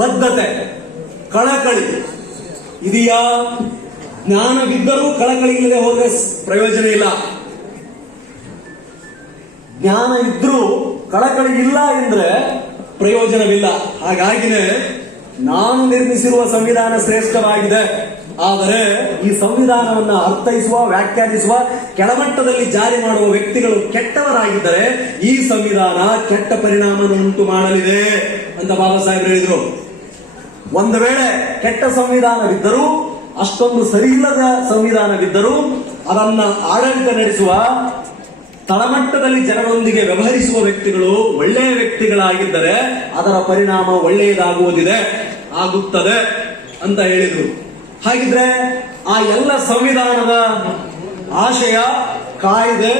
ಬದ್ಧತೆ, ಕಳಕಳಿ ಇದೆಯಾ? ಜ್ಞಾನವಿದ್ದರೂ ಕಳಕಳಿ ಇಲ್ಲದೆ ಹೋದ್ರೆ ಪ್ರಯೋಜನ ಇಲ್ಲ. ಜ್ಞಾನ ಇದ್ರೂ ಕಳಕಳಿ ಇಲ್ಲ ಎಂದ್ರೆ ಪ್ರಯೋಜನವಿಲ್ಲ. ಹಾಗಾಗಿನೇ ನಾನು ನಿರ್ಮಿಸಿರುವ ಸಂವಿಧಾನ ಶ್ರೇಷ್ಠವಾಗಿದೆ. ಆದರೆ ಈ ಸಂವಿಧಾನವನ್ನ ಅರ್ಥೈಸುವ, ವ್ಯಾಖ್ಯಾನಿಸುವ, ಕೆಳಮಟ್ಟದಲ್ಲಿ ಜಾರಿ ಮಾಡುವ ವ್ಯಕ್ತಿಗಳು ಕೆಟ್ಟವರಾಗಿದ್ದರೆ ಈ ಸಂವಿಧಾನ ಕೆಟ್ಟ ಪರಿಣಾಮವನ್ನು ಉಂಟು ಮಾಡಲಿದೆ ಅಂತ ಬಾಬಾ ಸಾಹೇಬ್ ಹೇಳಿದ್ರು. ಒಂದು ವೇಳೆ ಕೆಟ್ಟ ಸಂವಿಧಾನವಿದ್ದರೂ, ಅಷ್ಟೊಂದು ಸರಿಯಿಲ್ಲದ ಸಂವಿಧಾನವಿದ್ದರೂ ಅದನ್ನ ಆಡಳಿತ ನಡೆಸುವ, ತಳಮಟ್ಟದಲ್ಲಿ ಜನರೊಂದಿಗೆ ವ್ಯವಹರಿಸುವ ವ್ಯಕ್ತಿಗಳು ಒಳ್ಳೆಯ ವ್ಯಕ್ತಿಗಳಾಗಿದ್ದರೆ ಅದರ ಪರಿಣಾಮ ಒಳ್ಳೆಯದಾಗುವುದಿದೆ, ಆಗುತ್ತದೆ ಅಂತ ಹೇಳಿದ್ರು. ಹಾಗಿದ್ರೆ ಆ ಎಲ್ಲ ಸಂವಿಧಾನದ ಆಶಯ, ಕಾಯ್ದೆ,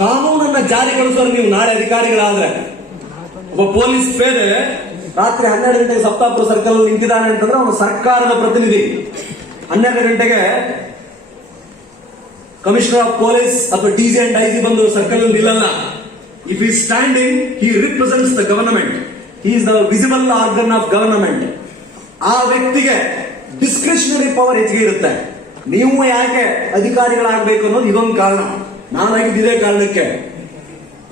ಕಾನೂನನ್ನ ಜಾರಿಗೊಳಿಸೋರು ನೀವು ನಾಳೆ ಅಧಿಕಾರಿಗಳಾದ್ರೆ, ಒಬ್ಬ ಪೊಲೀಸ್ ಪೇದೆ ರಾತ್ರಿ 12 ಗಂಟೆಗೆ ಸಪ್ತಾಪುರ ಸರ್ಕಲ್ ನಿಂತಿದ್ದಾನೆ ಅಂತಂದ್ರೆ ಅವನು ಸರ್ಕಾರದ ಪ್ರತಿನಿಧಿ. 12 ಗಂಟೆಗೆ ಕಮಿಷನರ್ ಆಫ್ ಪೊಲೀಸ್ ಅಥವಾ DG and IG ಬಂದು ಸರ್ಕಲ್ ನಿಲ್ಲಲ್ಲ. ಇಫ್ ಈ standing, he represents the government, he is the visible organ of government. ಆ ವ್ಯಕ್ತಿಗೆ ಡಿಸ್ಕ್ರಿಷನರಿ ಪವರ್ ಹೆಚ್ಚಿಗೆ ಇರುತ್ತೆ. ನೀವು ಯಾಕೆ ಅಧಿಕಾರಿಗಳಾಗಬೇಕು ಅನ್ನೋದು ಇದೊಂದು ಕಾರಣ. ನಾನಾಗಿದ್ದೇ ಕಾರಣಕ್ಕೆ.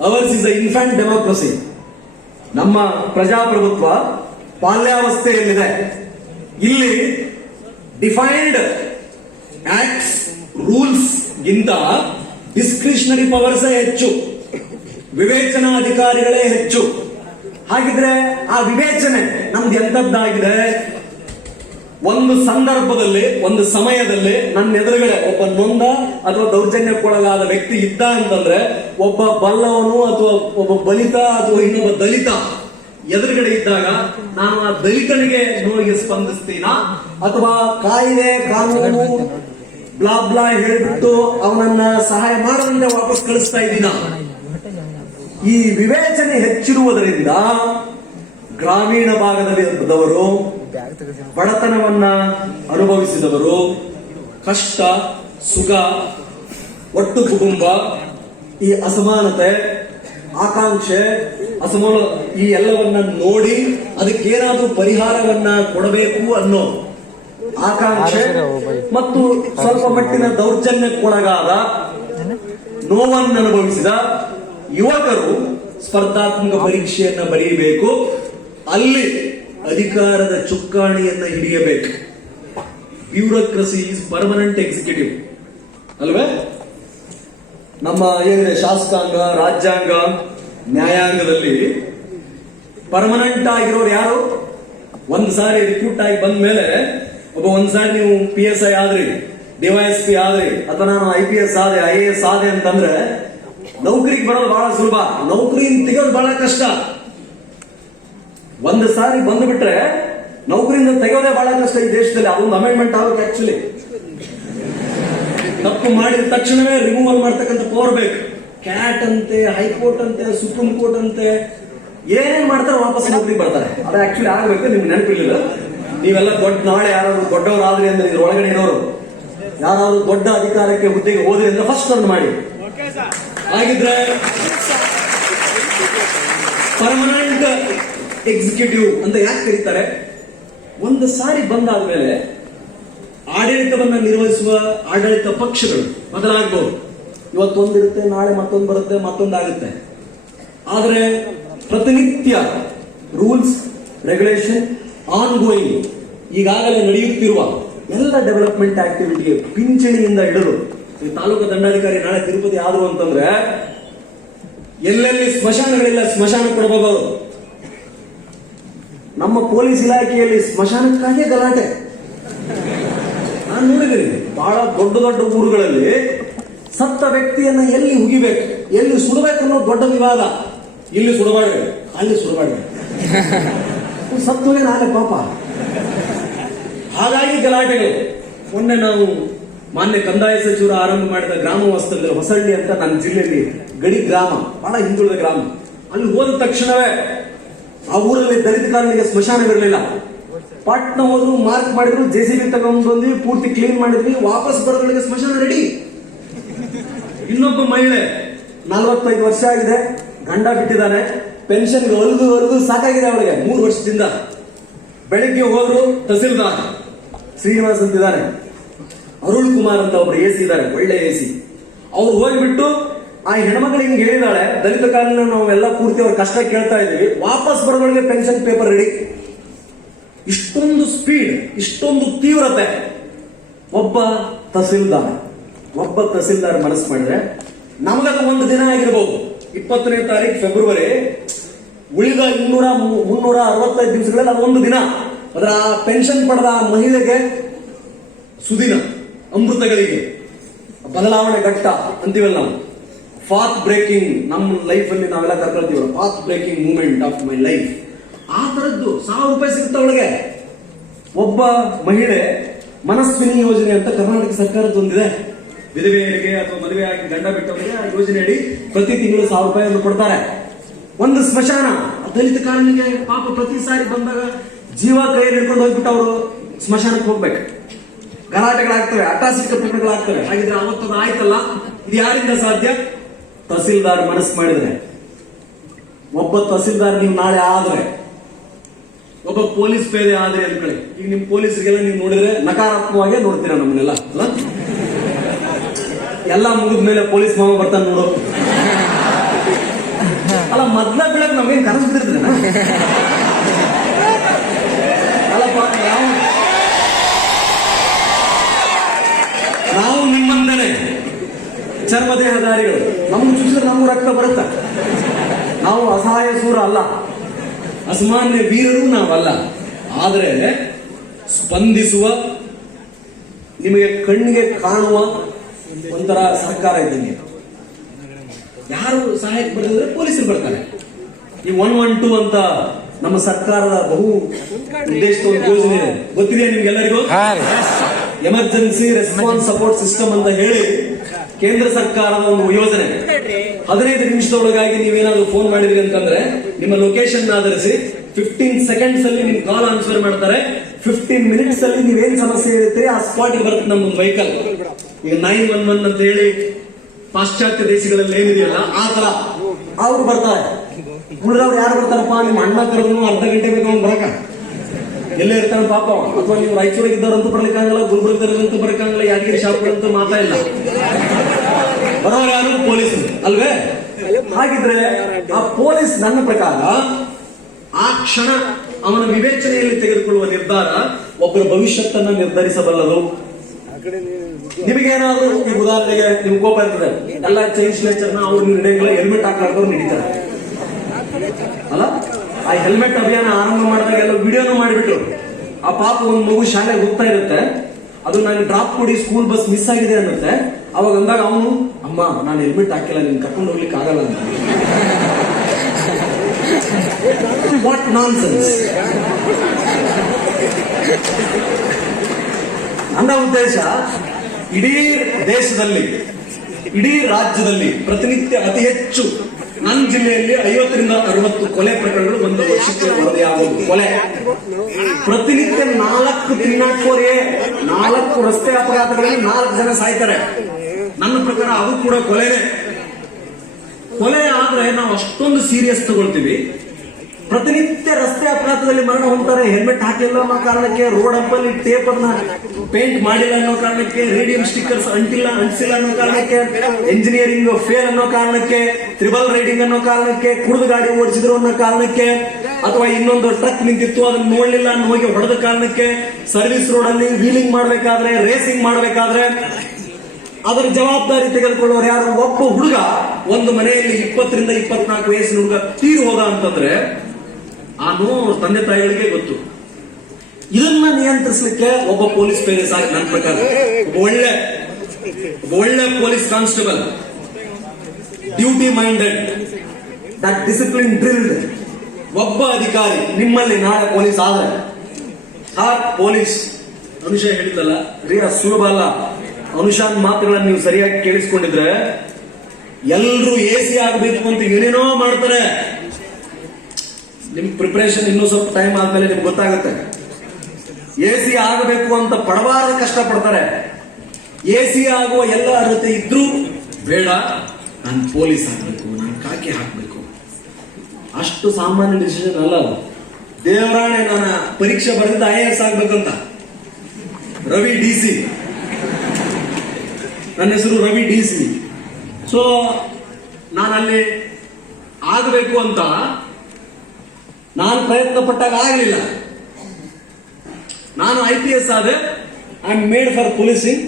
Hours is the infant democracy. ನಮ್ಮ ಪ್ರಜಾಪ್ರಭುತ್ವ ಬಾಲ್ಯಾವಸ್ಥೆಯಲ್ಲಿದೆ. ಇಲ್ಲಿ ಡಿಫೈನ್ಡ್ ಆಕ್ಟ್ಸ್, ರೂಲ್ಸ್ ಗಿಂತ ಡಿಸ್ಕ್ರಿಷನರಿ ಪವರ್ಸ್ ಹೆಚ್ಚು, ವಿವೇಚನಾ ಅಧಿಕಾರಿಗಳೇ ಹೆಚ್ಚು. ಹಾಗಿದ್ರೆ ಆ ವಿವೇಚನೆ ನಮ್ದು ಎಂತದ್ದಾಗಿದೆ? ಒಂದು ಸಂದರ್ಭದಲ್ಲಿ, ಒಂದು ಸಮಯದಲ್ಲಿ ನನ್ನ ಎದುರುಗಡೆ ಒಬ್ಬ ನೊಂದ ಅಥವಾ ದೌರ್ಜನ್ಯಕ್ಕೊಳಗಾದ ವ್ಯಕ್ತಿ ಇದ್ದ ಅಂತಂದ್ರೆ, ಒಬ್ಬ ಬಲ್ಲವನು ಅಥವಾ ಒಬ್ಬ ಬಲಿತ ಅಥವಾ ಇನ್ನೊಬ್ಬ ದಲಿತ ಎದುರುಗಡೆ ಇದ್ದಾಗ ನಾನು ಆ ದಲಿತನಿಗೆ ನೋವಿಗೆ ಸ್ಪಂದಿಸ್ತೀನಾ ಅಥವಾ ಕಾಯ್ದೆ ಕಾನೂನು ಬ್ಲಾ ಬ್ಲಾ ಹೇಳಿಬಿಟ್ಟು ಅವನನ್ನ ಸಹಾಯ ಮಾಡದಂತೆ ವಾಪಸ್ ಕಳಿಸ್ತಾ ಇದ್ದೀನ? ಈ ವಿವೇಚನೆ ಹೆಚ್ಚಿರುವುದರಿಂದ ಗ್ರಾಮೀಣ ಭಾಗದಲ್ಲಿದ್ದವರು, ಬಡತನವನ್ನ ಅನುಭವಿಸಿದವರು, ಕಷ್ಟ ಸುಖ, ಒಟ್ಟು ಕುಟುಂಬ, ಈ ಅಸಮಾನತೆ, ಆಕಾಂಕ್ಷೆ, ಈ ಎಲ್ಲವನ್ನ ನೋಡಿ ಅದಕ್ಕೇನಾದ್ರೂ ಪರಿಹಾರವನ್ನ ಕೊಡಬೇಕು ಅನ್ನೋ ಆಕಾಂಕ್ಷೆ ಮತ್ತು ಸ್ವಲ್ಪ ಮಟ್ಟಿನ ದೌರ್ಜನ್ಯಕ್ಕೊಳಗಾದ, ನೋವನ್ನು ಅನುಭವಿಸಿದ ಯುವಕರು ಸ್ಪರ್ಧಾತ್ಮಕ ಪರೀಕ್ಷೆಯನ್ನ ಬರೆಯಬೇಕು. ಅಲ್ಲಿ ಅಧಿಕಾರದ ಚುಕ್ಕಾಣಿಯನ್ನ ಹಿಡಿಯಬೇಕು. ಬ್ಯೂರೋಕ್ರಸಿ ಈಸ್ ಪರ್ಮನೆಂಟ್ ಎಕ್ಸಿಕ್ಯೂಟಿವ್ ಅಲ್ವೇ? ನಮ್ಮ ಏನಿದೆ ಶಾಸಕಾಂಗ, ರಾಜ್ಯಾಂಗ, ನ್ಯಾಯಾಂಗದಲ್ಲಿ ಪರ್ಮನೆಂಟ್ ಆಗಿರೋರು ಯಾರು? ಒಂದ್ ಸಾರಿ ರಿಕ್ರೂಟ್ ಆಗಿ ಬಂದ ಮೇಲೆ ಒಂದ್ ಸಾರಿ ನೀವು PSI ಆದ್ರಿ, DYSP ಆದ್ರಿ, ಅಥವಾ ನಾನು IPS ಆದೆ, IAS ಆದೆ ಅಂತಂದ್ರೆ ನೌಕರಿಗೆ ಬರೋದು ಬಹಳ ಸುಲಭ, ನೌಕರಿಯಿಂದ ತೆಗೆಯೋದು ಬಹಳ ಕಷ್ಟ. ಒಂದು ಸಾರಿ ಬಂದ್ಬಿಟ್ರೆ ನೌಕರಿಯಿಂದ ತೆಗೆಯೋದೇ ಬಹಳ ಕಷ್ಟ ಈ ದೇಶದಲ್ಲಿ. ಅದೊಂದು ಅಮೆಂಡ್ಮೆಂಟ್ ಆಗುತ್ತೆ. ಆಕ್ಚುಲಿ ತಪ್ಪು ಮಾಡಿದ ತಕ್ಷಣವೇ ರಿಮೂವಲ್ ಮಾಡ್ತಕ್ಕಂಥ ಪವರ್ ಬೇಕು. ಕ್ಯಾಟ್ ಅಂತೆ, ಹೈಕೋರ್ಟ್ ಅಂತೆ, ಸುಪ್ರೀಂ ಕೋರ್ಟ್ ಅಂತೆ, ಏನೇನ್ ಮಾಡ್ತಾರೆ ವಾಪಸ್ ನೌಕರಿಗೆ ಬರ್ತಾರೆ. ಅದು ಆಕ್ಚುಲಿ ಆಗ್ಬೇಕು. ನಿಮ್ಗೆ ನೆನಪಿರ್ಲಿಲ್ಲ, ನೀವೆಲ್ಲ ನಾಳೆ ಯಾರಾದ್ರು ದೊಡ್ಡವರಾದ್ರಿ ಅಂದ್ರೆ ಇದ್ರ ಒಳಗಡೆ ಇರೋರು ಯಾರಾದ್ರೂ ದೊಡ್ಡ ಅಧಿಕಾರಕ್ಕೆ ಹುದ್ದೆಗೆ ಹೋದ್ರಿ ಅಂದ್ರೆ ಫಸ್ಟ್ ರನ್ ಮಾಡಿ. ಹಾಗಿದ್ರೆ ಪರ್ಮನೆಂಟ್ ಎಕ್ಸಿಕ್ಯೂಟಿವ್ ಅಂತ ಯಾಕೆ ಕರೀತಾರೆ? ಒಂದು ಸಾರಿ ಬಂದಾದ್ಮೇಲೆ ಆಡಳಿತವನ್ನ ನಿರ್ವಹಿಸುವ ಆಡಳಿತ ಪಕ್ಷಗಳು ಬದಲಾಗಬಹುದು. ಇವತ್ತೊಂದಿರುತ್ತೆ, ನಾಳೆ ಮತ್ತೊಂದು ಬರುತ್ತೆ, ಮತ್ತೊಂದಾಗುತ್ತೆ. ಆದರೆ ಪ್ರತಿನಿತ್ಯ ರೂಲ್ಸ್, ರೆಗ್ಯುಲೇಷನ್, ಆನ್ ಗೋಯಿಂಗ್ ಈಗಾಗಲೇ ನಡೆಯುತ್ತಿರುವ ಎಲ್ಲ ಡೆವಲಪ್ಮೆಂಟ್ ಆಕ್ಟಿವಿಟಿಗೆ ಪಿಂಚಣಿಯಿಂದ ಹಿಡಿದು ಈ ತಾಲೂಕು ದಂಡಾಧಿಕಾರಿ ನಾಳೆ ತಿರುಪತಿ ಆದ್ರು ಅಂತಂದ್ರೆ ಎಲ್ಲೆಲ್ಲಿ ಸ್ಮಶಾನಗಳಿಲ್ಲ ಸ್ಮಶಾನ ಕೊಡಬಹುದು. ನಮ್ಮ ಪೊಲೀಸ್ ಇಲಾಖೆಯಲ್ಲಿ ಸ್ಮಶಾನಕ್ಕಾಗಿ ಗಲಾಟೆ ನಾನು ನೋಡಿದ್ದೀನಿ. ಬಹಳ ದೊಡ್ಡ ದೊಡ್ಡ ಊರುಗಳಲ್ಲಿ ಸತ್ತ ವ್ಯಕ್ತಿಯನ್ನ ಎಲ್ಲಿ ಹುಗಿಬೇಕು, ಎಲ್ಲಿ ಸುಡಬೇಕು ಅನ್ನೋ ದೊಡ್ಡ ವಿವಾದ. ಇಲ್ಲಿ ಸುಡಬಾರ್ದು, ಅಲ್ಲಿ ಸುಡಬಾರ್ದು, ಸತ್ತುವೆ ನಾಳೆ ಪಾಪ. ಹಾಗಾಗಿ ಗಲಾಟೆಗಳು. ಮೊನ್ನೆ ನಾವು ಮಾನ್ಯ ಕಂದಾಯ ಸಚಿವರು ಆರಂಭ ಮಾಡಿದ ಗ್ರಾಮ ವಾಸ್ತವ್ಯದಲ್ಲಿ ಹೊಸಳ್ಳಿ ಅಂತ ನನ್ನ ಜಿಲ್ಲೆಯಲ್ಲಿ ಗಡಿ ಗ್ರಾಮ, ಬಹಳ ಹಿಂದುಳಿದ ಗ್ರಾಮ. ಅಲ್ಲಿ ಹೋದ ತಕ್ಷಣವೇ ಆ ಊರಲ್ಲಿ ದಲಿತ ಕಾಲನಿಗೆ ಸ್ಮಶಾನವಿರಲಿಲ್ಲ. ಪಾಟ್ನ ಹೋದ್ರು, ಮಾರ್ಕ್ ಮಾಡಿದ್ರು, JCB ತಗೊಂಡ್ಬಂದ್ವಿ, ಪೂರ್ತಿ ಕ್ಲೀನ್ ಮಾಡಿದ್ವಿ, ವಾಪಸ್ ಬರೋಗಳಿಗೆ ಸ್ಮಶಾನ ರೆಡಿ. ಇನ್ನೊಬ್ಬ ಮಹಿಳೆ 45 ವರ್ಷ ಆಗಿದೆ, ಗಂಡ ಬಿಟ್ಟಿದ್ದಾನೆ, ಪೆನ್ಷನ್ಗೆ ಹೊಲಿದು ಸಾಕಾಗಿದೆ ಅವಳಿಗೆ 3 ವರ್ಷದಿಂದ. ಬೆಳಿಗ್ಗೆ ಹೋದ್ರು ತಹಸೀಲ್ದಾರ್ ಶ್ರೀನಿವಾಸ್ ಅಂತಿದ್ದಾರೆ, ಅರುಳ್ ಕುಮಾರ್ ಅಂತ ಒಬ್ರು AC ಇದ್ದಾರೆ, ಒಳ್ಳೆ AC. ಅವ್ರು ಹೋಗ್ಬಿಟ್ಟು ಆ ಹೆಣ್ಮಕ್ಳು ಹಿಂಗ್ ಹೇಳಿದಾಳೆ, ದಲಿತ ಕಾಲನ ನಾವೆಲ್ಲ ಪೂರ್ತಿ ಅವ್ರ ಕಷ್ಟ ಕೇಳ್ತಾ ಇದೀವಿ, ವಾಪಸ್ ಬರೋಗಳಿಗೆ ಪೆನ್ಷನ್ ಪೇಪರ್ ರೆಡಿ. ಇಷ್ಟೊಂದು ಸ್ಪೀಡ್, ಇಷ್ಟೊಂದು ತೀವ್ರತೆ. ಒಬ್ಬ ತಹಸೀಲ್ದಾರ್ ಮನಸ್ಸು ಮಾಡಿದ್ರೆ ನಮಗದು ಒಂದು ದಿನ ಆಗಿರ್ಬೋದು. 20ನೇ ತಾರೀಕು ಫೆಬ್ರವರಿ, ಉಳಿದ 365 ದಿವಸಗಳಲ್ಲಿ ಅದು ಒಂದು ದಿನ. ಅದರ ಪೆನ್ಷನ್ ಪಡೆದ ಮಹಿಳೆಗೆ ಸುದಿನ, ಅಮೃತಗಳಿಗೆ ಬದಲಾವಣೆ ಘಟ್ಟ ಅಂತೀವಲ್ಲ ನಾವು. ಫಾತ್ ಬ್ರೇಕಿಂಗ್, ನಮ್ಮ ಲೈಫ್ ಅಲ್ಲಿ ನಾವೆಲ್ಲ ಕರ್ಕೊಳ್ತೀವಲ್ಲ, path breaking moment of my life. ಆ ತರದ್ದು 1000 ರೂಪಾಯಿ ಸಿಗುತ್ತೆ ಅವಳಿಗೆ. ಒಬ್ಬ ಮಹಿಳೆ ಮನಸ್ವಿನಿ ಯೋಜನೆ ಅಂತ ಕರ್ನಾಟಕ ಸರ್ಕಾರದೊಂದಿದೆ. ವಿಧವೆಯರಿಗೆ ಅಥವಾ ಮದುವೆ ಆಗಿ ಗಂಡ ಬಿಟ್ಟವರಿಗೆ ಆ ಯೋಜನೆಯಡಿ ಪ್ರತಿ ತಿಂಗಳು 1000 ರೂಪಾಯಿಯನ್ನು ಕೊಡ್ತಾರೆ. ಒಂದು ಸ್ಮಶಾನ, ದಲಿತ ಕಾಲನಿಗೆ ಪಾಪ ಪ್ರತಿ ಸಾರಿ ಬಂದಾಗ ಜೀವ ಕೈಯಲ್ಲಿ ಹಿಡ್ಕೊಂಡು ಹೋಗ್ಬಿಟ್ಟು ಅವರು ಸ್ಮಶಾನಕ್ಕೆ ಹೋಗ್ಬೇಕು. ಗಲಾಟೆಗಳಾಗ್ತವೆ, ಅಟ್ರಾಸಿಟಿ ಪ್ರಕರಣಗಳಾಗ್ತವೆ. ಹಾಗಿದ್ರೆ ಅವತ್ತದು ಆಯ್ತಲ್ಲ. ಇದು ಯಾರಿಂದ ಸಾಧ್ಯ? ತಹಸೀಲ್ದಾರ್ ಮನಸ್ಸು ಮಾಡಿದ್ರೆ. ಒಬ್ಬ ತಹಸೀಲ್ದಾರ್ ನೀವು ನಾಳೆ ಆದ್ರೆ, ಒಬ್ಬ ಪೊಲೀಸ್ ಪೇದೆ ಆದ್ರೆ ಅನ್ಕೊಳ್ಳಿ. ಈಗ ನಿಮ್ ಪೊಲೀಸರಿಗೆಲ್ಲ ನೀವು ನೋಡಿದ್ರೆ ನಕಾರಾತ್ಮಕವಾಗಿ ನೋಡ್ತೀರಾ ನಮ್ಮನ್ನೆಲ್ಲ ಅಲ್ಲ. ಎಲ್ಲ ಮುಗಿದ್ಮೇಲೆ ಪೊಲೀಸ್ ಮಾವ ಬರ್ತಾನೆ ನೋಡೋ ಅಲ್ಲ. ಮೊದ್ಲ ಬೆಳಗ್ಗೆ ನಮ್ಗೇನ್ ಕನಸ್ಬಿಟ್ಟಿರ್ತೀನ ಅಲ್ಲಪ್ಪ. ನಾವು ನಿಮ್ಮಂದನೆ ಚರ್ಮದೇಹಧಾರಿಗಳು. ನಮ್ಗೆ ಚುಚ್ಚಿದ್ರೆ ನಮಗೂ ರಕ್ತ ಬರುತ್ತೆ. ನಾವು ಅಸಹಾಯ ಸೂರ ಅಲ್ಲ, ಅಸಾಮಾನ್ಯ ವೀರರು ನಾವಲ್ಲ. ಆದರೆ ಸ್ಪಂದಿಸುವ, ನಿಮಗೆ ಕಣ್ಣಿಗೆ ಕಾಣುವ ಒಂಥರ ಸರ್ಕಾರ ಇದ್ದಂಗೆ. ಯಾರು ಸಹಾಯಕ್ಕೆ ಬರ್ತಿದ್ರೆ ಪೊಲೀಸರು ಬರ್ತಾರೆ. ಈ 112 ಅಂತ ನಮ್ಮ ಸರ್ಕಾರದ ಬಹು ಉದ್ದೇಶಿತ ಒಂದು ಯೋಜನೆ ಇದೆ, ಗೊತ್ತಿದೆಯಾ ನಿಮ್ಗೆಲ್ಲರಿಗೂ? ಎಮರ್ಜೆನ್ಸಿ ರೆಸ್ಪಾನ್ಸ್ ಸಪೋರ್ಟ್ ಸಿಸ್ಟಮ್ ಅಂತ ಹೇಳಿ ಕೇಂದ್ರ ಸರ್ಕಾರದ ಒಂದು ಯೋಜನೆ. 15 ನಿಮಿಷದೊಳಗಾಗಿ ನೀವೇನಾದ್ರೂ ಫೋನ್ ಮಾಡಿದ್ರಿ ಅಂತಂದ್ರೆ ನಿಮ್ಮ ಲೊಕೇಶನ್ ಆಧರಿಸಿ 15 ಸೆಕೆಂಡ್ಸ್ ಅಲ್ಲಿ ನಿಮ್ ಕಾಲ್ ಆನ್ಸರ್ ಮಾಡ್ತಾರೆ. 15 ಮಿನಿಟ್ಸ್ ಅಲ್ಲಿ ನೀವೇನ್ ಸಮಸ್ಯೆ ಹೇಳ್ತೀರಿ ಆ ಸ್ಪಾಟ್ ಬರುತ್ತೆ ನಮ್ಮೊಂದು ವೆಹಿಕಲ್. ಈಗ 911 ಅಂತ ಹೇಳಿ ಪಾಶ್ಚಾತ್ಯ ದೇಶಗಳಲ್ಲಿ ಏನಿದೆಯಲ್ಲ ಆ ತರ ಅವ್ರು ಬರ್ತಾರೆ. ಉಳಿದವ್ರು ಯಾರು ಬರ್ತಾರಪ್ಪ? ನಿಮ್ಮ ಅಣ್ಣ ಕರೆದ್ರು ಅರ್ಧ ಗಂಟೆ ಬೇಕು ಅವ್ನು ಬರಕ, ಎಲ್ಲೇ ಇರ್ತಾನೆ ಪಾಪ. ಅಥವಾ ನೀವು ರಾಯಚೂರಿಗೆ ಇದ್ದವ್ರಂತೂ ಬರ್ಲಿಕ್ಕಾಗಲ್ಲ, ಗುಲ್ಬರ್ಗದಂತೂ ಬರಕಾಗಲ್ಲ, ಯಾದಗಿರಿ ಶಾಪುರಂತೂ ಮಾತಾಯಿಲ್ಲ. ಬರೋರು ಯಾರು? ಪೊಲೀಸರು ಅಲ್ವೇ? ಹಾಗಿದ್ರೆ ಆ ಪೊಲೀಸ್ ನನ್ನ ಪ್ರಕಾರ ಆ ಕ್ಷಣ ಅವನ ವಿವೇಚನೆಯಲ್ಲಿ ತೆಗೆದುಕೊಳ್ಳುವ ನಿರ್ಧಾರ ಒಬ್ಬರ ಭವಿಷ್ಯತ್ತನ್ನ ನಿರ್ಧರಿಸಬಲ್ಲದು. ನಿಮಗೇನಾದ್ರೂ ಈ ಉದಾಹರಣೆಗೆ ನಿಮ್ ಕೋಪ ಇರ್ತದೆ, ಎಲ್ಲ ಚೈಲ್ಡ್ ಲೇಚರ್ನ ಅವ್ರು ನಡೆಯಲ್ಲ, ಹೆಲ್ಮೆಟ್ ಹಾಕ್ಲಾರ್ದವ್ರು ನಡೀತಾರೆ ಅಲ್ಲ. ಆ ಹೆಲ್ಮೆಟ್ ಅಭಿಯಾನ ಆರಂಭ ಮಾಡಿದಾಗ ಎಲ್ಲ ವಿಡಿಯೋನು ಮಾಡಿಬಿಟ್ರು. ಆ ಪಾಪ ಒಂದ್ ಮಗು ಶಾಲೆಗೆ ಹೋಗ್ತಾ ಇರುತ್ತೆ, ಅದು ನನಗೆ ಡ್ರಾಪ್ ಕೊಡಿ ಸ್ಕೂಲ್ ಬಸ್ ಮಿಸ್ ಆಗಿದೆ ಅನ್ನತ್ತೆ. ಅವಾಗ ಅಂದಾಗ ಅವನು, ಅಮ್ಮ ನಾನು ಹೆಲ್ಮೆಟ್ ಹಾಕಿಲ್ಲ, ನಿನ್ ಕರ್ಕೊಂಡು ಹೋಗ್ಲಿಕ್ಕೆ ಆಗಲ್ಲ ಅಂತ. What nonsense. ನನ್ನ ಉದ್ದೇಶ, ಇಡೀ ದೇಶದಲ್ಲಿ, ಇಡೀ ರಾಜ್ಯದಲ್ಲಿ ಪ್ರತಿನಿತ್ಯ ಅತಿ ಹೆಚ್ಚು, ನನ್ನ ಜಿಲ್ಲೆಯಲ್ಲಿ 50ರಿಂದ 60 ಕೊಲೆ ಪ್ರಕರಣಗಳು ಒಂದು ವರ್ಷಕ್ಕೆ ವರದಿಯಾಗುವುದು. ಕೊಲೆ ಪ್ರತಿನಿತ್ಯ 4 ರಸ್ತೆ ಅಪಘಾತಗಳಲ್ಲಿ 4 ಜನ ಸಾಯ್ತಾರೆ. ನನ್ನ ಪ್ರಕಾರ ಅದು ಕೂಡ ಕೊಲೆನೇ. ಕೊಲೆ ಆದ್ರೆ ನಾವು ಅಷ್ಟೊಂದು ಸೀರಿಯಸ್ ತಗೊಳ್ತೀವಿ. ಪ್ರತಿನಿತ್ಯ ರಸ್ತೆ ಅಪಘಾತದಲ್ಲಿ ಮರಣ ಹೊಂದ್ತಾರೆ. ಹೆಲ್ಮೆಟ್ ಹಾಕಿಲ್ಲ ಅನ್ನೋ ಕಾರಣಕ್ಕೆ, ರೋಡ್ ಹಬ್ಬಲ್ಲಿ ಟೇಪ್ ಅನ್ನ ಪೇಂಟ್ ಮಾಡಿಲ್ಲ ಅನ್ನೋ ಕಾರಣಕ್ಕೆ, ರೇಡಿಯಂ ಸ್ಟಿಕ್ಕರ್ಸ್ ಅಂಟಿಸಿಲ್ಲ ಅನ್ನೋ ಕಾರಣಕ್ಕೆ, ಎಂಜಿನಿಯರಿಂಗ್ ಫೇಲ್ ಅನ್ನೋ ಕಾರಣಕ್ಕೆ, ತ್ರಿಬಲ್ ರೈಡಿಂಗ್ ಅನ್ನೋ ಕಾರಣಕ್ಕೆ, ಕುಡಿದು ಗಾಡಿ ಓಡಿಸಿದ್ರು ಅನ್ನೋ ಕಾರಣಕ್ಕೆ, ಅಥವಾ ಇನ್ನೊಂದು ಟ್ರಕ್ ನಿಂತಿತ್ತು ಅದನ್ನ ನೋಡ್ಲಿಲ್ಲ ಅನ್ನೋ ಹೋಗಿ ಹೊಡೆದ ಕಾರಣಕ್ಕೆ, ಸರ್ವಿಸ್ ರೋಡ್ ಅಲ್ಲಿ ವೀಲಿಂಗ್ ಮಾಡ್ಬೇಕಾದ್ರೆ, ರೇಸಿಂಗ್ ಮಾಡ್ಬೇಕಾದ್ರೆ ಅದರ ಜವಾಬ್ದಾರಿ ತೆಗೆದುಕೊಳ್ಳುವರು ಯಾರು? ಒಬ್ಬ ಹುಡುಗ ಒಂದು ಮನೆಯಲ್ಲಿ 20ರಿಂದ 24 ವಯಸ್ಸಿನ ಹುಡುಗ ತೀರು ಹೋದ ಅಂತಂದ್ರೆ ಆ ನೋವು ತಂದೆ ತಾಯಿಗಳಿಗೆ ಗೊತ್ತು. ಇದನ್ನ ನಿಯಂತ್ರಿಸಲಿಕ್ಕೆ ಒಬ್ಬ ಪೊಲೀಸ್ ಬೇರೆ ಸಾಕು. ನನ್ನ ಪ್ರಕಾರ ಒಳ್ಳೆ police constable, duty minded, that discipline drilled ಒಬ್ಬ ಅಧಿಕಾರಿ ನಿಮ್ಮಲ್ಲಿ ನಾಳೆ ಪೊಲೀಸ್ ಆದ್ರೆ, ಪೊಲೀಸ್ ಅನುಷ ಹೇಳಿದ್ದಲ್ಲ ರೀ, ಸುಲಭ ಅಲ್ಲ. ಅನುಷಾನ್ ಮಾತುಗಳನ್ನು ನೀವು ಸರಿಯಾಗಿ ಕೇಳಿಸ್ಕೊಂಡಿದ್ರೆ, ಎಲ್ರು AC ಆಗಬೇಕು ಅಂತ ಏನೇನೋ ಮಾಡ್ತಾರೆ. ನಿಮ್ ಪ್ರಿಪರೇಷನ್ ಇನ್ನೂ ಸ್ವಲ್ಪ ಟೈಮ್ ಆದ್ಮೇಲೆ ನಿಮ್ಗೆ ಗೊತ್ತಾಗುತ್ತೆ. AC ಆಗಬೇಕು ಅಂತ ಪಡಬಾರದ ಕಷ್ಟ ಪಡ್ತಾರೆ. AC ಆಗುವ ಎಲ್ಲ ಅರ್ಹತೆ ಇದ್ರೂ ಬೇಡ, ನಾನು ಪೊಲೀಸ್ ಆಗ್ಬೇಕು, ನಾನು ಕಾಕಿ ಹಾಕ್ಬೇಕು, ಅಷ್ಟು ಸಾಮಾನ್ಯ ಡಿಸಿಷನ್ ಅಲ್ಲ. ದೇವರಾಣೆ ನಾನು ಪರೀಕ್ಷೆ ಬರೆದಿದ್ದ IAS ಆಗ್ಬೇಕಂತ. ರವಿ DC, ನನ್ನ ಹೆಸರು ರವಿ DC. ಸೊ ನಾನು ಅಲ್ಲಿ ಆಗಬೇಕು ಅಂತ ನಾನು ಪ್ರಯತ್ನ ಪಟ್ಟಾಗ ಆಗಲಿಲ್ಲ. ನಾನು IPS ಆದೆ, I am made for policing.